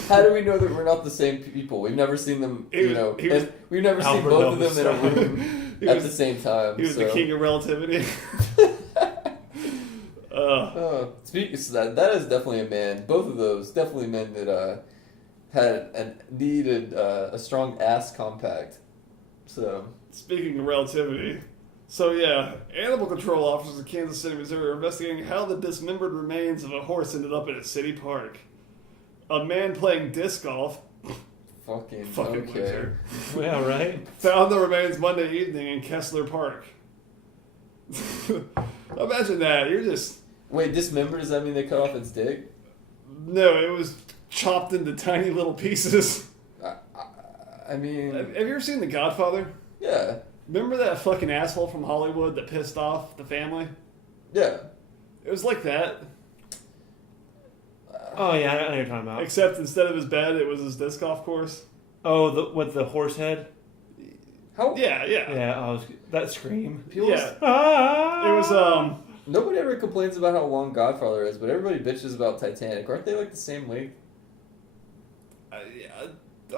How do we know that we're not the same people? We've never seen them, we've never seen Albert both Elvis of them in a room at the same time. He was the king of relativity. Speaking of that is definitely a man. Both of those definitely men that needed a strong ass compact. So speaking of relativity, animal control officers in Kansas City, Missouri, are investigating how the dismembered remains of a horse ended up in a city park. A man playing disc golf, fucking okay. loser, Yeah, right. found the remains Monday evening in Kessler Park. Imagine that. You're just... Wait, dismembered? Does that mean they cut off its dick? No, it was chopped into tiny little pieces. I mean... Have you ever seen The Godfather? Yeah. Remember that fucking asshole from Hollywood that pissed off the family? Yeah. It was like that. Oh yeah, I know what you're talking about. Except instead of his bed, it was his disc golf course. Oh, with the horse head? How? Yeah. Yeah, that scream. People Yeah. Ah! It was, Nobody ever complains about how long Godfather is, but everybody bitches about Titanic. Aren't they like the same length? I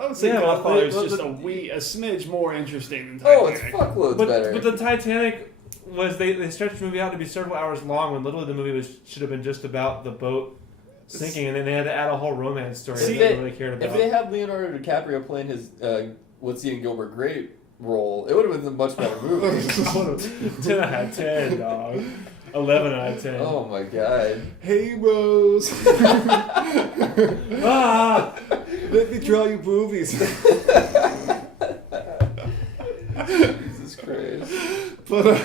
would say Yeah, Godfather is but just a smidge more interesting than Oh, it's Titanic. fuckloads better. But the Titanic was they stretched the movie out to be several hours long when literally the movie should have been just about the boat sinking, and then they had to add a whole romance story that they really cared about. If they had Leonardo DiCaprio playing his What's Eating Gilbert Grape role, it would have been a much better movie. 10 out of 10, dog. 11 out of 10. Oh my god. Hey, Rose. Let me draw you movies. Jesus Christ. But,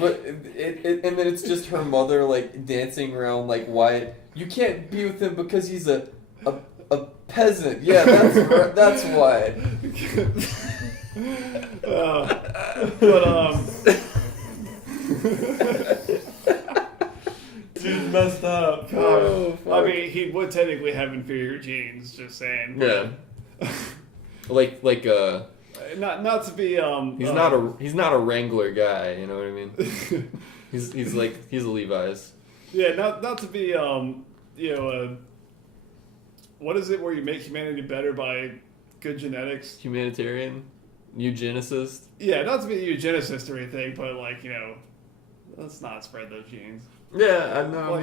But and then it's just her mother like dancing around like Wyatt. You can't be with him because he's a peasant. Yeah, that's why. Dude's messed up. Oh, fuck. I mean, he would technically have inferior genes. Just saying. Yeah. like Not to be he's not a Wrangler guy. You know what I mean? he's a Levi's. Yeah, not to be what is it where you make humanity better by good genetics? Humanitarian, eugenicist. Yeah, not to be a eugenicist or anything, but let's not spread those genes. Yeah, I know.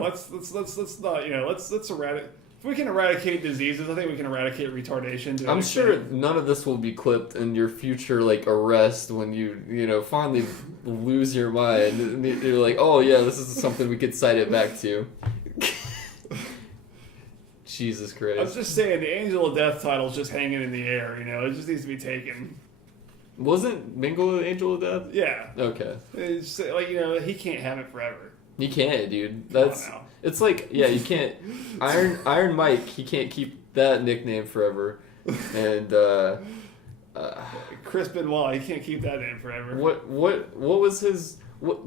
Let's not let's eradicate. If we can eradicate diseases, I think we can eradicate retardation. I'm sure none of this will be clipped in your future arrest when you finally lose your mind. And you're like, oh yeah, this is something we could cite it back to. Jesus Christ. I was just saying, the Angel of Death title's just hanging in the air. It just needs to be taken. Wasn't Mingle the Angel of Death? Yeah. Okay. It's he can't have it forever. You can't, dude. Now. It's you can't. Iron Mike, he can't keep that nickname forever. And Chris Benoit, he can't keep that name forever. What was his what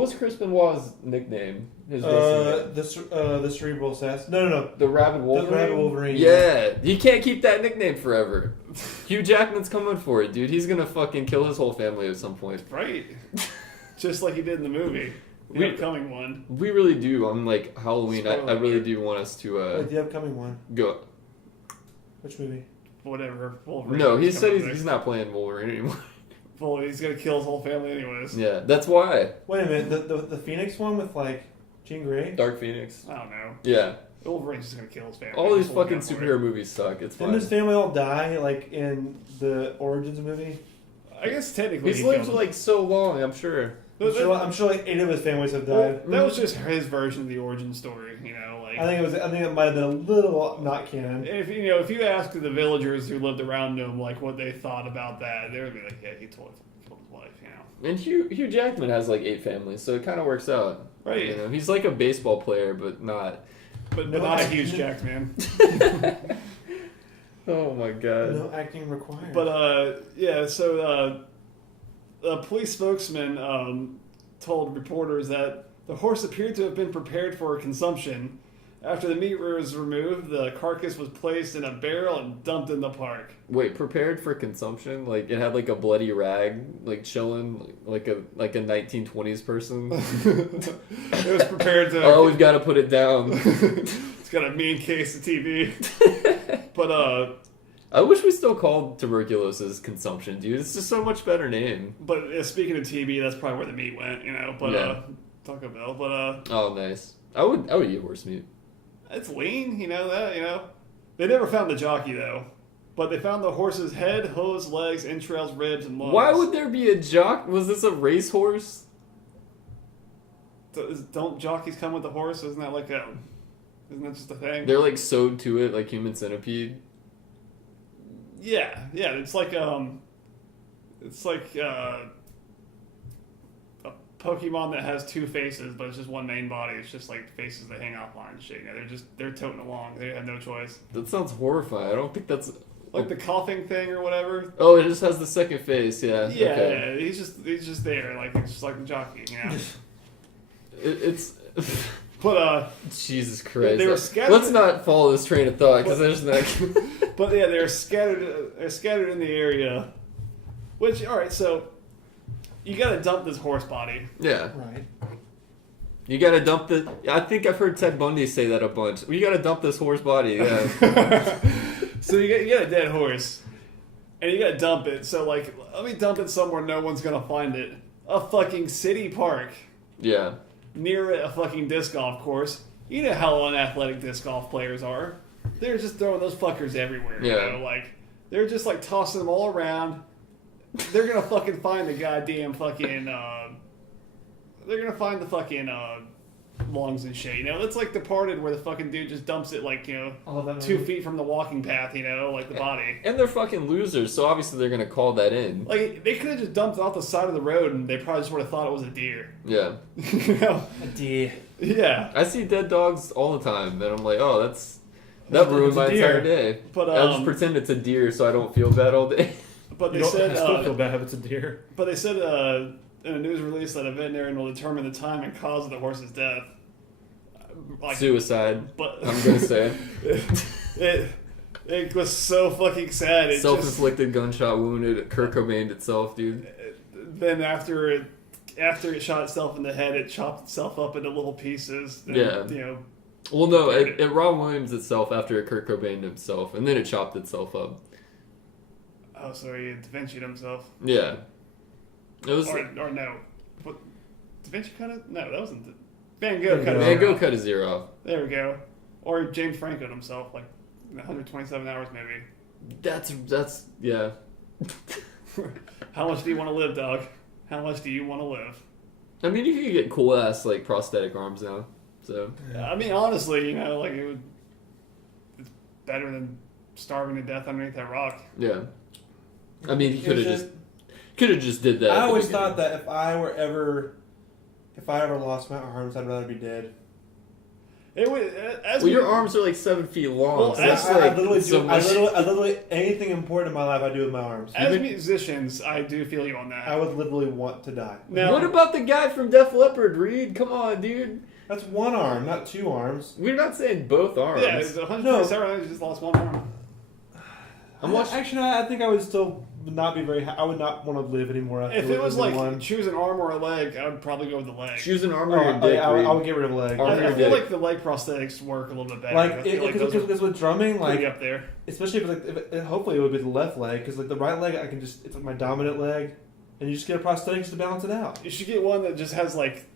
was Chris Benoit's nickname? His the cerebral assassin. No. The Rabid Wolverine. The Rabid Wolverine. Yeah, he can't keep that nickname forever. Hugh Jackman's coming for it, dude. He's gonna fucking kill his whole family at some point. Right. Just like he did in the movie. The upcoming one. We really do. On Halloween, I really do want us to the upcoming one. Go. Which movie? Whatever. Wolverine. No, he said he's not playing Wolverine anymore. Well, he's gonna kill his whole family anyways. Yeah, that's why. Wait a minute. The Phoenix one with Jean Grey? Dark Phoenix. I don't know. Yeah. Wolverine's just gonna kill his family. All these fucking superhero movies suck. It's fine. Didn't his family all die in the Origins movie? I guess technically he's lived so long. I'm sure. I'm sure 8 of his families have died. That was just his version of the origin story, I think it might have been a little not canon. If you ask the villagers who lived around him what they thought about that, they would be like, yeah, he killed his wife, And Hugh Jackman has 8 families, so it kind of works out. Right. He's like a baseball player, but not. but No, not a I- huge jacked man. Oh my god. No acting required. But yeah, so a police spokesman told reporters that the horse appeared to have been prepared for consumption. After the meat was removed, the carcass was placed in a barrel and dumped in the park. Wait, prepared for consumption? Like it had like a bloody rag, like chilling, like a 1920s person. It was prepared to. Oh, we've got to put it down. It's got a mean case of TB. But I wish we still called tuberculosis consumption, dude. It's just so much better name. speaking of TB, that's probably where the meat went, you know. But Yeah. Taco Bell. But Oh, nice. I would eat horse meat. it's lean, you know that, you know. They never found the jockey though, but they found the horse's head, hooves, legs, entrails, ribs, and lungs. Why would there be a jock? Was this a racehorse? Don't jockeys come with the horse? Isn't that just a thing? They're like sewed to it like human centipede. Yeah, it's like a Pokemon that has two faces, but it's just one main body. It's just like faces that hang off on and shit. You know, they're toting along. They have no choice. That sounds horrifying. I don't think that's Like the coughing thing or whatever. Oh, it just has the second face. Yeah. Yeah, Okay. he's just there. Like it's just like the jockey. You know. It's. But Jesus Christ. They were scattered- Let's not follow this train of thought because there's not. But yeah, they're scattered in the area. Which, all right, so you got to dump this horse body. Yeah. right. You gotta dump the. I think I've heard Ted Bundy say that a bunch. You gotta dump this horse body. Yeah. So you got a dead horse, and you got to dump it. So like, let me dump it somewhere no one's gonna find it. A fucking city park Yeah. near a fucking disc golf course. You know how unathletic disc golf players are. They're just throwing those fuckers everywhere. Yeah. You know? Like they're just like tossing them all around. They're gonna fucking find the goddamn fucking. They're gonna find the fucking lungs and shit. You know, it's like Departed, where the fucking dude just dumps it like, you know, All of that 2 feet from the walking path. You know, like the body. And they're fucking losers, so obviously they're gonna call that in. Like they could have just dumped it off the side of the road, and they probably just would have thought it was a deer. Yeah. You know? A deer. Yeah. I see dead dogs all the time, and I'm like, oh, that ruined It's a my deer. entire day. But I'll just pretend it's a deer so I don't feel bad all day. but they You don't, said I still feel bad if it's a deer. but they said in a news release that a veterinarian will determine the time and cause of the horse's death. Like, Suicide. but I'm gonna say. it was so fucking sad. It just, Self-inflicted gunshot wound. Kurt Cobained itself, dude. then after it shot itself in the head, it chopped itself up into little pieces. And, Yeah. You know. Well, no, it Ron Williams itself after it Kurt Cobained himself, and then it chopped itself up. Oh, so he Da Vinci'd himself. Yeah. It was. Or no. What, Da Vinci cut it? No, that wasn't. Van Gogh cut it. Van Gogh cut his ear off. There we go. Or James Franco himself, like 127 hours maybe. That's yeah. How much do you want to live, dog? How much do you want to live? I mean, you could get cool ass like prosthetic arms now. So I mean, honestly, you know, like it's better than starving to death underneath that rock. yeah. I mean, he could have It's just did that. I at the always beginning. thought that if I ever lost my arms, I'd rather be dead. It would, as Well, your arms are like 7 feet long. Well, so as- that's I like literally so do. much. I literally anything important in my life I do with my arms. as musicians, I do feel you on that. I would literally want to die. Now, What about the guy from Def Leppard, Reed? Come on, dude. That's one arm, not two arms. We're not saying both arms. Yeah, it's 127 hours. You just lost one arm. I'm watching. Actually, I think I would still not be very. I would not want to live anymore. After If it was losing like one. choose an arm or a leg, I would probably go with the leg. Choose an arm Oh, or your dick, I Reed. would get rid of a leg. Arm I, or I your feel dick. like the leg prosthetics work a little bit better. Like, I feel like those are because with drumming, like pretty up there. especially hopefully it would be the left leg, because like the right leg I can just it's like my dominant leg, and you just get a prosthetic just to balance it out. You should get one that just has like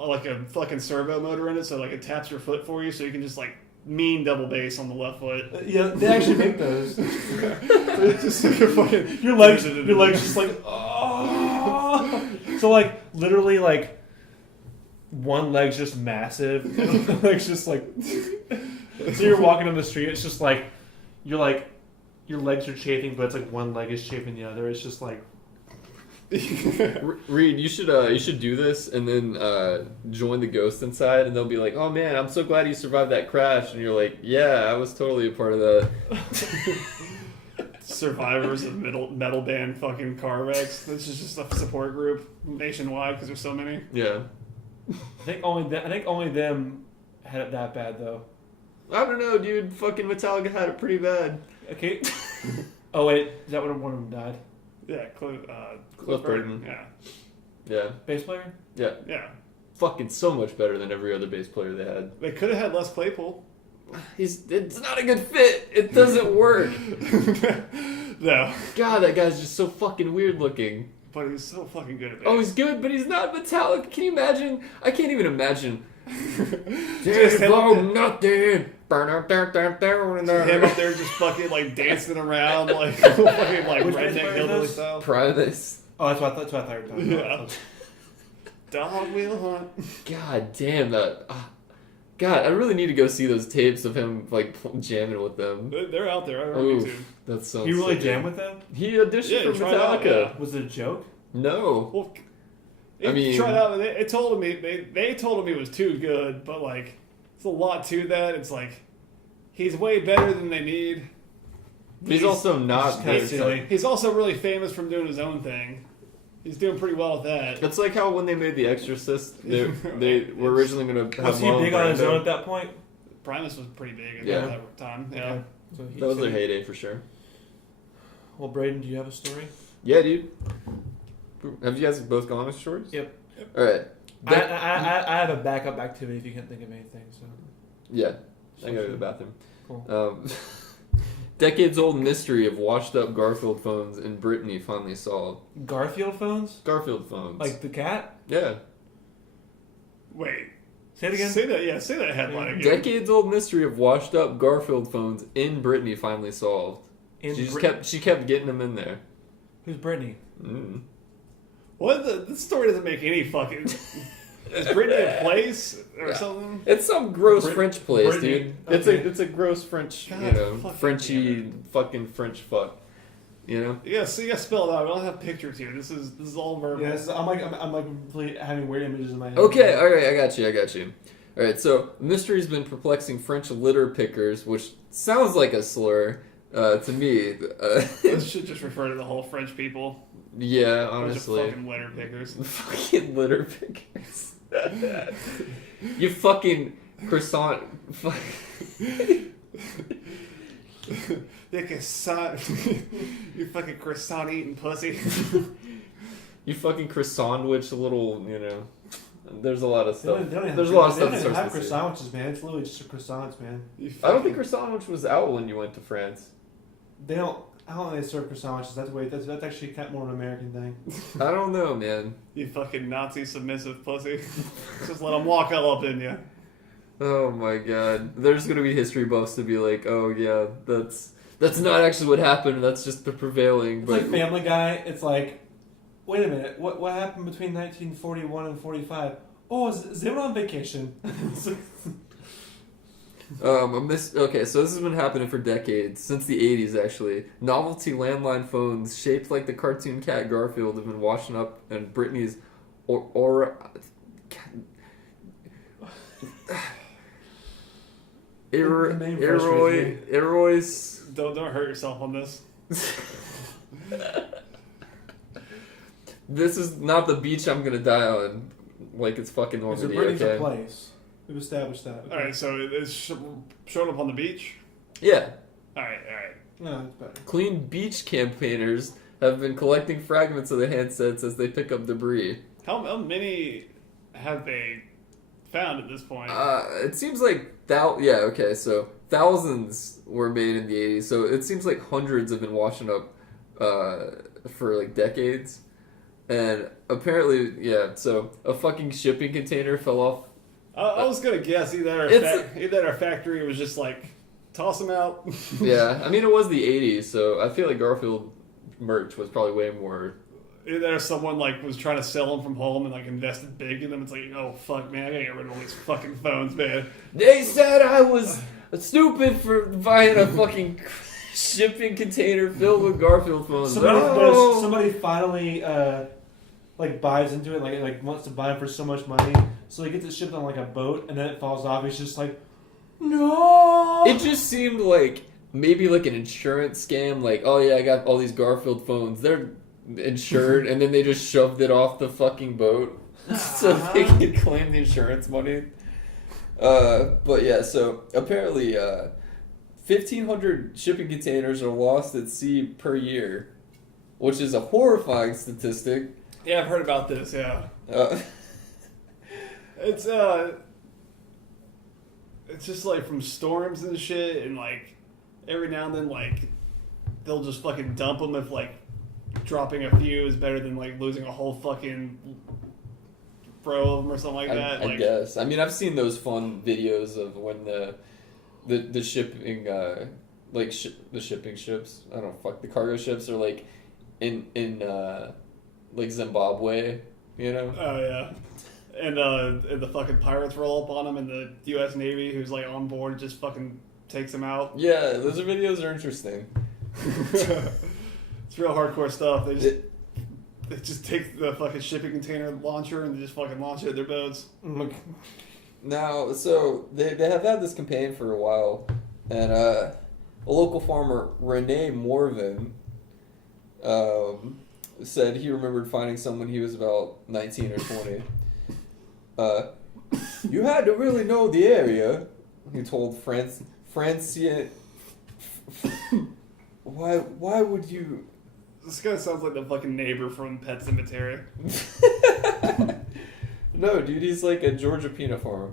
a fucking servo motor in it, so like it taps your foot for you, so you can just like mean double bass on the left foot. Yeah, they actually make those. It's just like a fucking Your legs just like oh. So like literally like one leg's just massive, and the leg's just like. So you're walking on the street, it's just like you're like your legs are chafing, but it's like one leg is chafing the other. It's just like Reed, you should do this and then join the ghost inside, and they'll be like, "Oh man, I'm so glad you survived that crash," and you're like, "Yeah, I was totally a part of that." Survivors of metal band fucking car wrecks. This is just a support group nationwide because there's so many. Yeah. I think only them had it that bad though. I don't know, dude. Fucking Metallica had it pretty bad. Okay. Oh wait, is that when one of them died? Yeah, Cliff Burton. Yeah, Yeah. Bass player? Yeah. yeah. Fucking so much better than every other bass player they had. They could have had Les Claypool. It's not a good fit. It doesn't work. No, God, that guy's just so fucking weird looking. but he's so fucking good at it. Oh, he's good, but he's not Metallica. Can you imagine? I can't even imagine. Just him up there- nothing. him up there just fucking like dancing around like fucking like Which bass redneck player is hillbilly this? style. Primus. Oh, that's what I thought you were talking about. Yeah. Dog wheel hunt. God damn that. God, I really need to go see those tapes of him like jamming with them. They're out there. I don't Oof, know YouTube. that's so. You really sick. jammed with them? He auditioned Yeah, for he tried out, Metallica. yeah. Was it a joke? No. Well, I mean- tried out. They told me they told him he was too good, but like it's a lot to that. It's like he's way better than they need. He's also not kinda very silly. He's also really famous from doing his own thing. He's doing pretty well with that. It's like how when they made The Exorcist, they were originally going to have Was he big on his own at that point? Primus was pretty big at Yeah. that time. Yeah. Okay. So he- That was so their he- heyday for sure. Well, Braden, do you have a story? Yeah, dude. Have you guys both gone with stories? Yep. All right. I have a backup activity if you can't think of anything. So. Yeah, I gotta go to the bathroom. Cool. Decades-old mystery of washed-up Garfield phones in Brittany finally solved. Garfield phones? Garfield phones. Like the cat? Yeah. Wait. Say it again. Say that. Yeah. Say that headline again. Decades-old mystery of washed-up Garfield phones in Brittany finally solved. In She just Brit- she kept getting them in there. Who's Brittany? Mm. What? This story doesn't make any fucking. Is Brittany a place or Yeah. something? It's some gross Brit- French place, Brittany. dude. It's Okay. a gross French, God, fucking Frenchy damn fucking French fuck. You know? Yeah. So you gotta spell it out. We don't have pictures here. This is all verbal. Yes, I'm like completely having weird images in my head. Okay, alright, I got you. Alright, so mystery's been perplexing French litter pickers, which sounds like a slur to me. This should just refer to the whole French people. Yeah, Bunch of honestly. fucking litter pickers. Fucking litter pickers. You fucking croissant. You croissant. You fucking croissant eating pussy. You fucking croissant-wich little, There's a lot of They stuff. don't have There's a lot of they stuff that don't have starts with C. croissants, man. It's literally just a croissants, man. I don't think croissant-wich was out when you went to France. They don't. I don't think they serve croissants. That's actually kind of more of an American thing. I don't know, man. You fucking Nazi submissive pussy. Just let them walk all up in you. Oh my god. There's gonna be history buffs to be like, oh yeah, that's not actually what happened, that's just the prevailing. It's But like Family Guy. It's like, wait a minute, what happened between 1941 and 45? Oh, they were on vacation. okay, so this has been happening for decades, since the 80s actually. Novelty landline phones shaped like the cartoon cat Garfield have been washing up in Brittany's The name frustrates Eroy's. Don't hurt yourself on this. This is not the beach I'm gonna die on, like it's fucking So Normandy. Brittany's Okay. a place. We've established that. All right. So it's showing up on the beach. Yeah. All right. No, it's better. Clean beach campaigners have been collecting fragments of the handsets as they pick up debris. How many have they found at this point? It seems like so thousands were made in the 80s, so it seems like hundreds have been washing up for like decades. And apparently, so a fucking shipping container fell off. I was gonna guess either our factory was just like toss them out. Yeah, I mean it was the 80s, so I feel like Garfield merch was probably way more. Either someone like was trying to sell them from home and like invested big in them. It's like, oh fuck, man, I gotta get rid of all these fucking phones, man. They said I was stupid for buying a fucking shipping container filled with Garfield phones. Somebody Oh! finally buys into it, like wants to buy it for so much money. So he gets it shipped on like a boat, and then it falls off. He's just like, no. It just seemed like maybe like an insurance scam. Like, oh yeah, I got all these Garfield phones. They're insured, and then they just shoved it off the fucking boat so they could claim the insurance money. But yeah, so apparently 1,500 shipping containers are lost at sea per year, which is a horrifying statistic. Yeah, I've heard about this. Yeah, it's just like from storms and shit, and like every now and then like they'll just fucking dump them if like dropping a few is better than like losing a whole fucking row of them or something like that. I guess. I mean, I've seen those fun videos of when the shipping the shipping ships. I don't know, fuck, the cargo ships are like in like Zimbabwe, you know? Oh yeah. And the fucking pirates roll up on them, and the U.S. Navy, who's like on board, just fucking takes them out. Yeah, those videos are interesting. It's real hardcore stuff. They just take the fucking shipping container launcher and they just fucking launch it at their boats. Now, so they have had this campaign for a while, and a local farmer, Renee Morvan, said he remembered finding someone he was about 19 or 20. You had to really know the area, he told Francia. Why would you? This guy sounds like the fucking neighbor from Pet Sematary. No, dude, he's like a Georgia peanut farmer.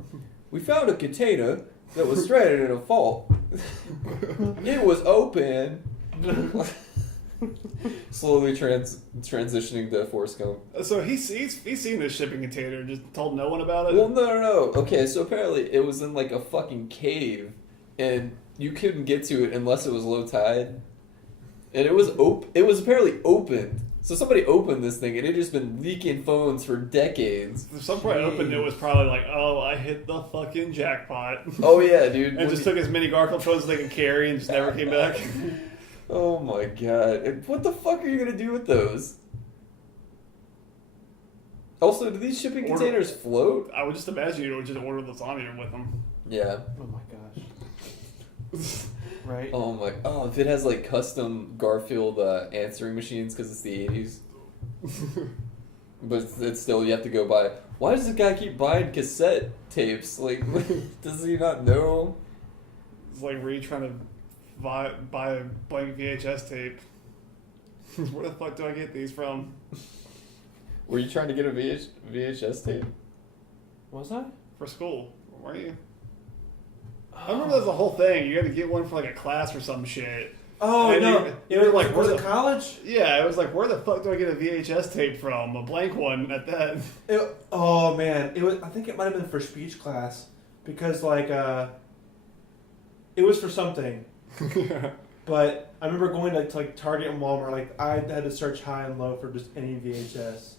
We found a container that was stranded in a fault. It was open. Slowly transitioning to Forrest Gump. So he's seen this shipping container, just told no one about it? Well, no. Okay, so apparently it was in like a fucking cave, and you couldn't get to it unless it was low tide. And it was apparently opened. So somebody opened this thing, and it had just been leaking phones for decades. At some point I opened it was probably like, oh, I hit the fucking jackpot. Oh yeah, dude. And just took as many Garfield phones as they could carry and just never came back. Oh my god. And what the fuck are you going to do with those? Also, do these shipping containers float? I would just imagine you would just order lasagna with them. Yeah. Oh my gosh. Right. Oh, if it has like custom Garfield answering machines because it's the 80s. But it's still, you have to go buy. Why does this guy keep buying cassette tapes? Like, does he not know? It's like, were you trying to buy a blank VHS tape? Where the fuck do I get these from? Were you trying to get a VHS tape? Was I? For school, weren't you? I remember there was a whole thing. You had to get one for like a class or some shit. Oh, and no. You were like, was it college? Yeah, it was like, where the fuck do I get a VHS tape from? A blank one at that. Oh, man. I think it might have been for speech class. Because, like, it was for something. But I remember going to like Target and Walmart. Like, I had to search high and low for just any VHS.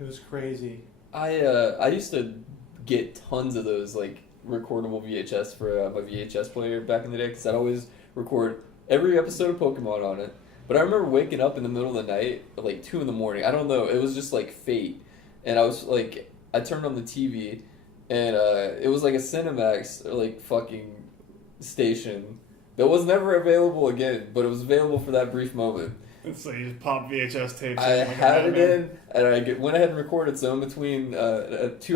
It was crazy. I used to get tons of those, like, recordable VHS for my VHS player back in the day, because I'd always record every episode of Pokemon on it. But I remember waking up in the middle of the night at like 2 a.m. I don't know, it was just like fate. And I was like, I turned on the TV, and it was like a Cinemax like fucking station that was never available again, but it was available for that brief moment. And so you just pop VHS tapes. I had it in, and I went ahead and recorded. So in between 2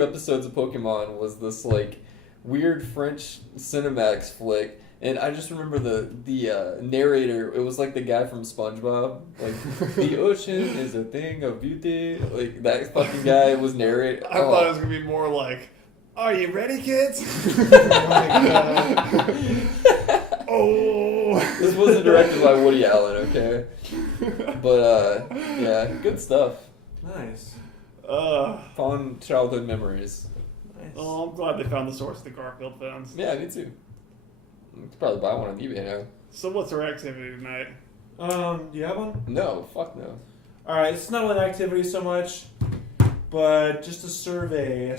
episodes of Pokemon was this like weird French Cinemax flick, and I just remember the narrator. It was like the guy from SpongeBob, like the ocean is a thing of beauty. Like that fucking guy was narrating. I thought it was gonna be more like, "Are you ready, kids?" Oh my god. Oh. This wasn't directed by Woody Allen, okay? But yeah, good stuff. Nice. Fond childhood memories. Nice. Oh, I'm glad they found the source of the Garfield phones. Yeah, me too. You could probably buy one on eBay now. So what's our activity tonight? Do you have one? No, fuck no. Alright, it's not an activity so much, but just a survey,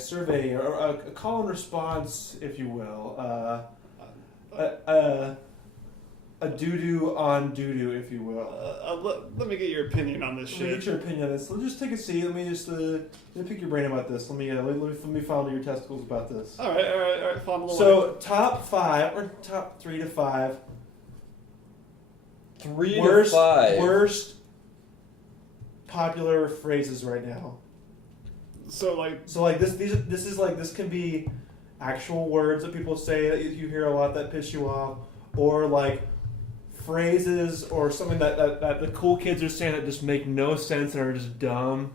or a call and response, if you will. a doo-doo on doo-doo, if you will. Let me get your opinion on this Let me shit. get your opinion on this. Let's just take a seat. Let me pick your brain about this. Let me fondle your testicles about this. All right. Fondle away. So top 5 or top 3 to 5 3 worst to 5. worst popular phrases right now. So like This can be actual words that people say that you hear a lot that piss you off, or like phrases or something that the cool kids are saying that just make no sense and are just dumb,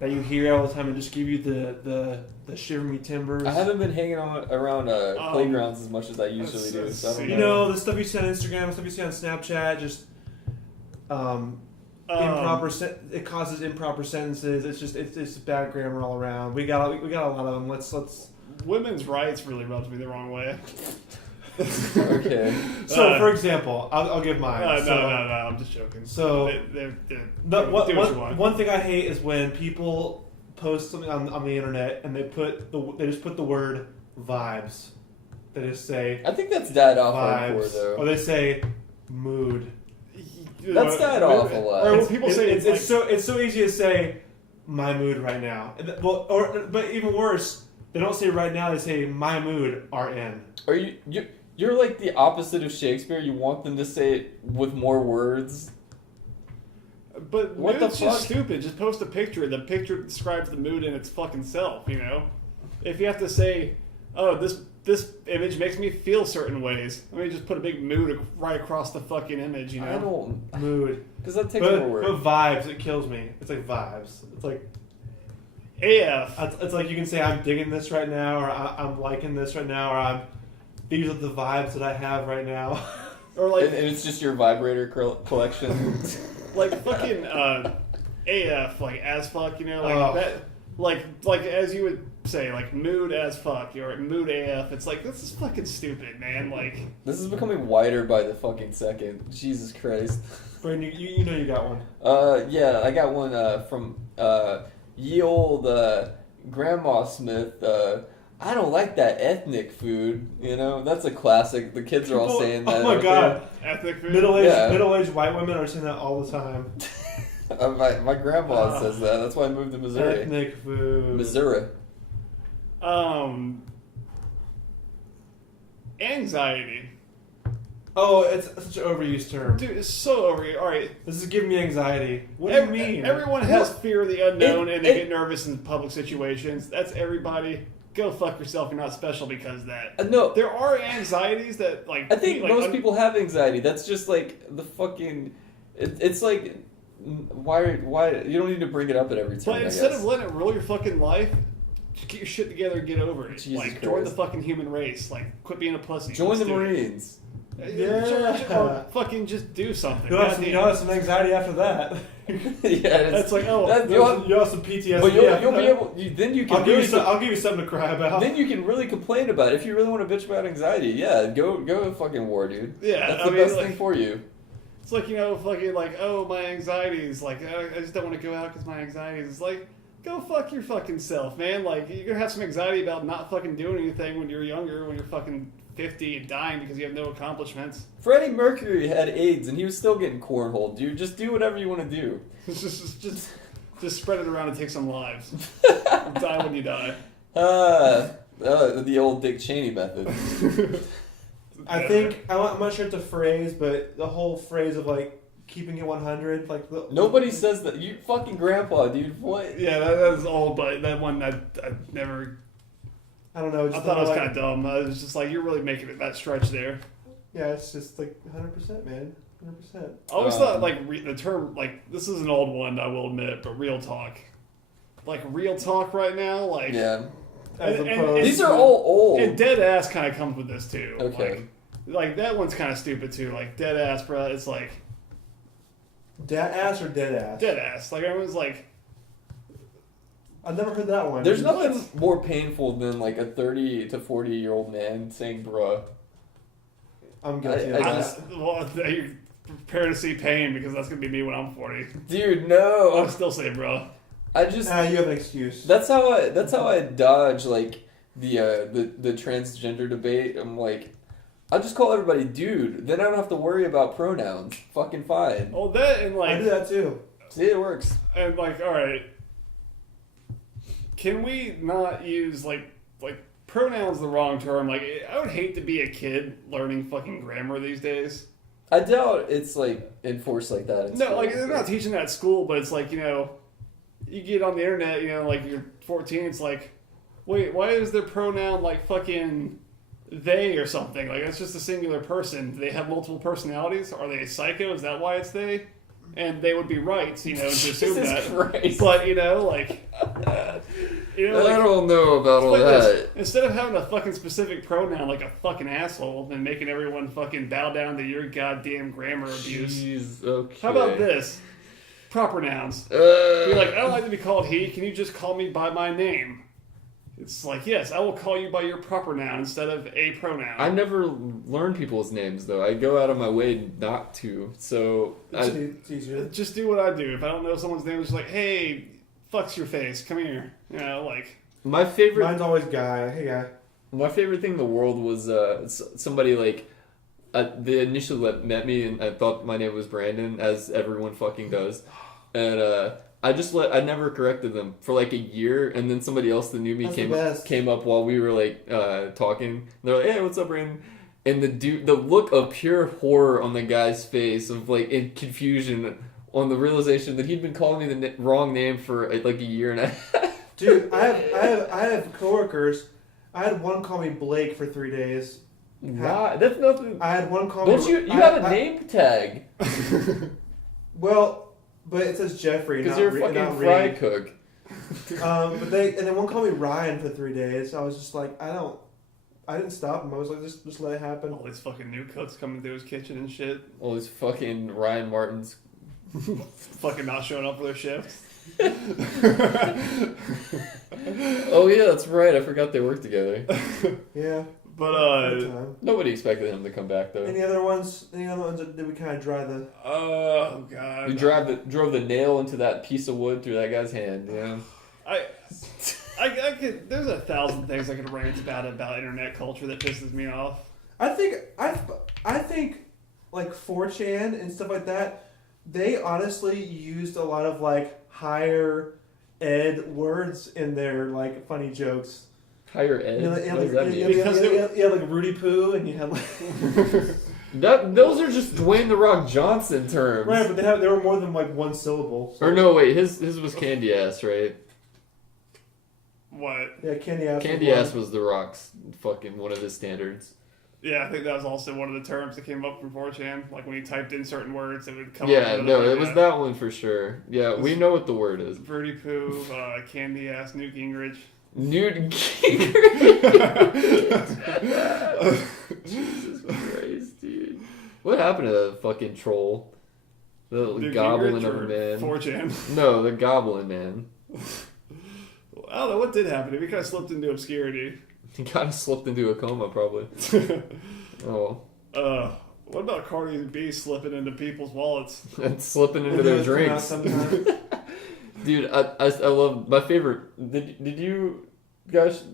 that you hear all the time and just give you the shiver me timbers. I haven't been hanging around playgrounds as much as I usually do. So I don't You know, the stuff you see on Instagram, the stuff you see on Snapchat, just it causes improper sentences. It's bad grammar all around. We got a lot of them. Let's women's rights really rubs me the wrong way. Okay. So, for example, I'll give mine. No, I'm just joking. So, do what you want. one thing I hate is when people post something on the internet and they just put the word vibes. They just say I think that's died off vibes, hardcore though. or they say mood. That's died off a lot. Or when people say it's so easy to say my mood right now. But even worse, they don't say right now. They say my mood RN. Are you're like the opposite of Shakespeare. You want them to say it with more words. But What the mood's just fuck? stupid. Just post a picture. The picture describes the mood in its fucking self, you know? If you have to say, oh, this image makes me feel certain ways, let me just put a big mood right across the fucking image, you know? I don't Mood. because that takes But more work. vibes, it kills me. It's like vibes. It's like AF. it's like you can say I'm digging this right now, or I'm liking this right now, or these are the vibes that I have right now. Or like, And it's just your vibrator collection. like fucking AF, like as fuck, you know? Like Oh. that, like as you would say, like mood as fuck, or mood AF. It's like, this is fucking stupid, man. Like, This is becoming wider by the fucking second. Jesus Christ. Brandon, you know you got one. Yeah, I got one from ye old Grandma Smith. I don't like that ethnic food. You know, that's a classic. The kids are all saying that. Oh my god, ethnic food. middle-aged white women are saying that all the time. My grandma says that. That's why I moved to Missouri. Ethnic food. Missouri. Anxiety. Oh, it's such an overused term. Dude, it's so over. Alright. This is giving me anxiety. What do you mean? Everyone has fear of the unknown and they it- get nervous in public situations. That's everybody. Go fuck yourself. You're not special because of that. No, There are anxieties that, like... I think like, most people have anxiety. That's just like the fucking. It's like why you don't need to bring it up at every turn. But I instead guess. of letting it rule your fucking life, just get your shit together and get over it. Jesus like, join the Christ. fucking human race. Like, quit being a pussy. Join Let's the do it. Marines. Yeah. Or fucking just do something. You'll have Goddamn. some anxiety after that. Yeah, That's like, oh, You'll have some PTSD. but you'll after be that. able. Then you can I'll give really. you I'll give you something to cry about. Then you can really complain about it. If you really want to bitch about anxiety, yeah, go fucking war, dude. Yeah, That's I the mean, best like- thing for you. It's like, you know, fucking like, oh, my anxieties. Like, I just don't want to go out because my anxieties. It's like, go fuck your fucking self, man. Like, you're going to have some anxiety about not fucking doing anything when you're younger, when you're fucking 50 and dying because you have no accomplishments. Freddie Mercury had AIDS and he was still getting cornholed, dude. Just do whatever you want to do. Just spread it around and take some lives. Die when you die. The old Dick Cheney method. I think I'm not sure it's a phrase, but the whole phrase of like keeping it 100, like Nobody says that. You fucking grandpa, dude. What? Yeah, that was old, but that one I never. I don't know. I thought it was kind of dumb. I was just like, you're really making it that stretch there. Yeah, it's just like 100%, man. 100%. I always thought like the term, like, this is an old one, I will admit, but real talk. Like real talk right now, like Yeah. As And- opposed These are all old. and dead ass kind of comes with this too. Okay. Like that one's kind of stupid too. Like dead ass, bro. It's like dead ass or dead ass. dead ass. Like everyone's like, I've never heard that one. There's nothing more painful than like a 30 to 40-year-old man saying bruh. I'm guilty of I I that. just- well, you're prepared to see pain because that's gonna be me when I'm 40. Dude, I'll no. still say, bro. I just Nah, you have an excuse. that's how I dodge like the transgender debate. I'm like I just call everybody dude. Then I don't have to worry about pronouns. Fucking fine. Well, that and I do that too. See, it works. And all right, can we not use like pronouns the wrong term? Like, I would hate to be a kid learning fucking grammar these days. I doubt it's enforced like that. No, they're not teaching that at school, but it's you get on the internet, you're 14, it's like, wait, why is their pronoun fucking they or something? It's just a singular person. Do they have multiple personalities? Are they a psycho? Is that why it's they? And they would be right, to assume that. Christ. But, I don't know about all that. Instead of having a fucking specific pronoun like a fucking asshole and making everyone fucking bow down to your goddamn grammar abuse. Jeez, okay. How about this? Proper nouns. Be like, I don't like to be called he. Can you just call me by my name? It's like, yes, I will call you by your proper noun instead of a pronoun. I never learn people's names, though. I go out of my way not to. So It's easier. Just do what I do. If I don't know someone's name, it's just like, hey, fucks your face, come here. My favorite. Mine's always guy. Hey, guy. My favorite thing in the world was somebody they initially met me and I thought my name was Brandon, as everyone fucking does, and I never corrected them for a year, and then somebody else that knew me came up while we were talking. They're like, "Hey, what's up, Brandon?" And the look of pure horror on the guy's face of in confusion on the realization that he'd been calling me the wrong name for a year and a half. Dude, I have coworkers. I had one call me Blake for 3 days. Why? That's nothing. I had one call Don't me. you have a name tag? Well, but it says Jeffrey. Because you're a fucking fry cook. And then one called me Ryan for 3 days. I was just like, I didn't stop him. I was like, just let it happen. All these fucking new cooks coming through his kitchen and shit. All these fucking Ryan Martins. Fucking not showing up for their shift. Oh yeah, that's right. I forgot they worked together. Yeah. But nobody expected him to come back though. Any other ones that we kind of dry the? Oh god. You drove the nail into that piece of wood through that guy's hand. Yeah. I could. There's 1,000 things I could rant about internet culture that pisses me off. I think like 4chan and stuff like that. They honestly used a lot of higher ed words in their funny jokes. Higher ed? What does that mean? You had Rudy Poo and you had those are just Dwayne The Rock Johnson terms. Right, but they were more than one syllable. So. Or no, wait, his was candy ass, right? What? Yeah, candy ass. Candy ass was The Rock's fucking one of his standards. Yeah, I think that was also one of the terms that came up from 4chan. When you typed in certain words, it would come up. Yeah, no, it was that one for sure. Yeah, we know what the word is. Birdie Poo, Candy Ass, Newt Gingrich. Newt Gingrich? Jesus Christ, dude. What happened to that fucking troll? The Newt goblin Gingrich of a man. 4chan. No, the goblin man. I don't know what did happen. He kind of slipped into obscurity. He kind of slipped into a coma, probably. Oh. What about Cardi B slipping into people's wallets? And slipping into their drinks. Dude, I love my favorite. Did you guys?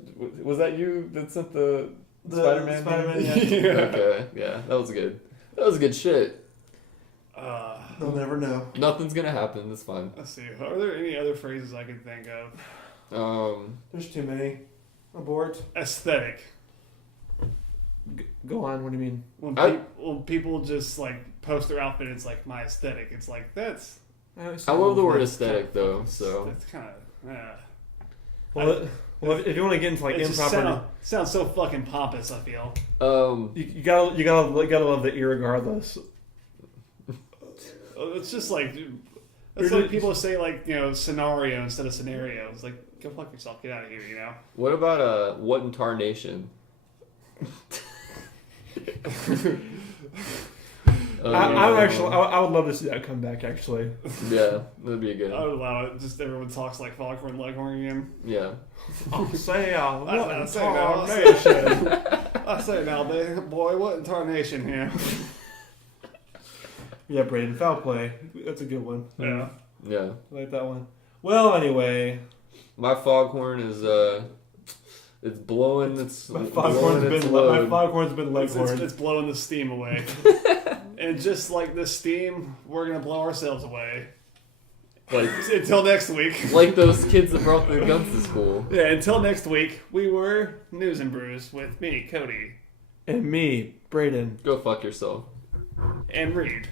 Was that you that sent the Spider-Man? Spider-Man, yeah. Yeah. Okay, yeah, that was good. That was good shit. They'll never know. Nothing's gonna happen. It's fine. Let's see. Are there any other phrases I can think of? There's too many. Abort. Aesthetic. Go on. What do you mean? When people just post their outfit, it's my aesthetic. It's that's. I love the word aesthetic though. So That's kind of. Well, if you want to get into improper, sounds so fucking pompous. I feel. You gotta love the irregardless. It's just it's like people say scenario instead of scenario. It's go fuck yourself. Get out of here. What about what in tarnation? I would love to see that come back. Actually, yeah, that'd be good. I would allow it. Just everyone talks like Foghorn Leghorn again. Yeah. I'll say what I in say now, tarnation. I say now, boy, what in tarnation here? Yeah, Braden, foul play. That's a good one. Yeah. Yeah. I like that one. Well, anyway. My foghorn is It's blowing. It's My blowing foghorn's its load. been leghorn. It's blowing the steam away. And just like the steam, we're going to blow ourselves away. Like Until next week. like those kids that brought their guns to school. Yeah, until next week, we were Newz N Brewz with me, Cody, And me, Brayden. Go fuck yourself. and Reed.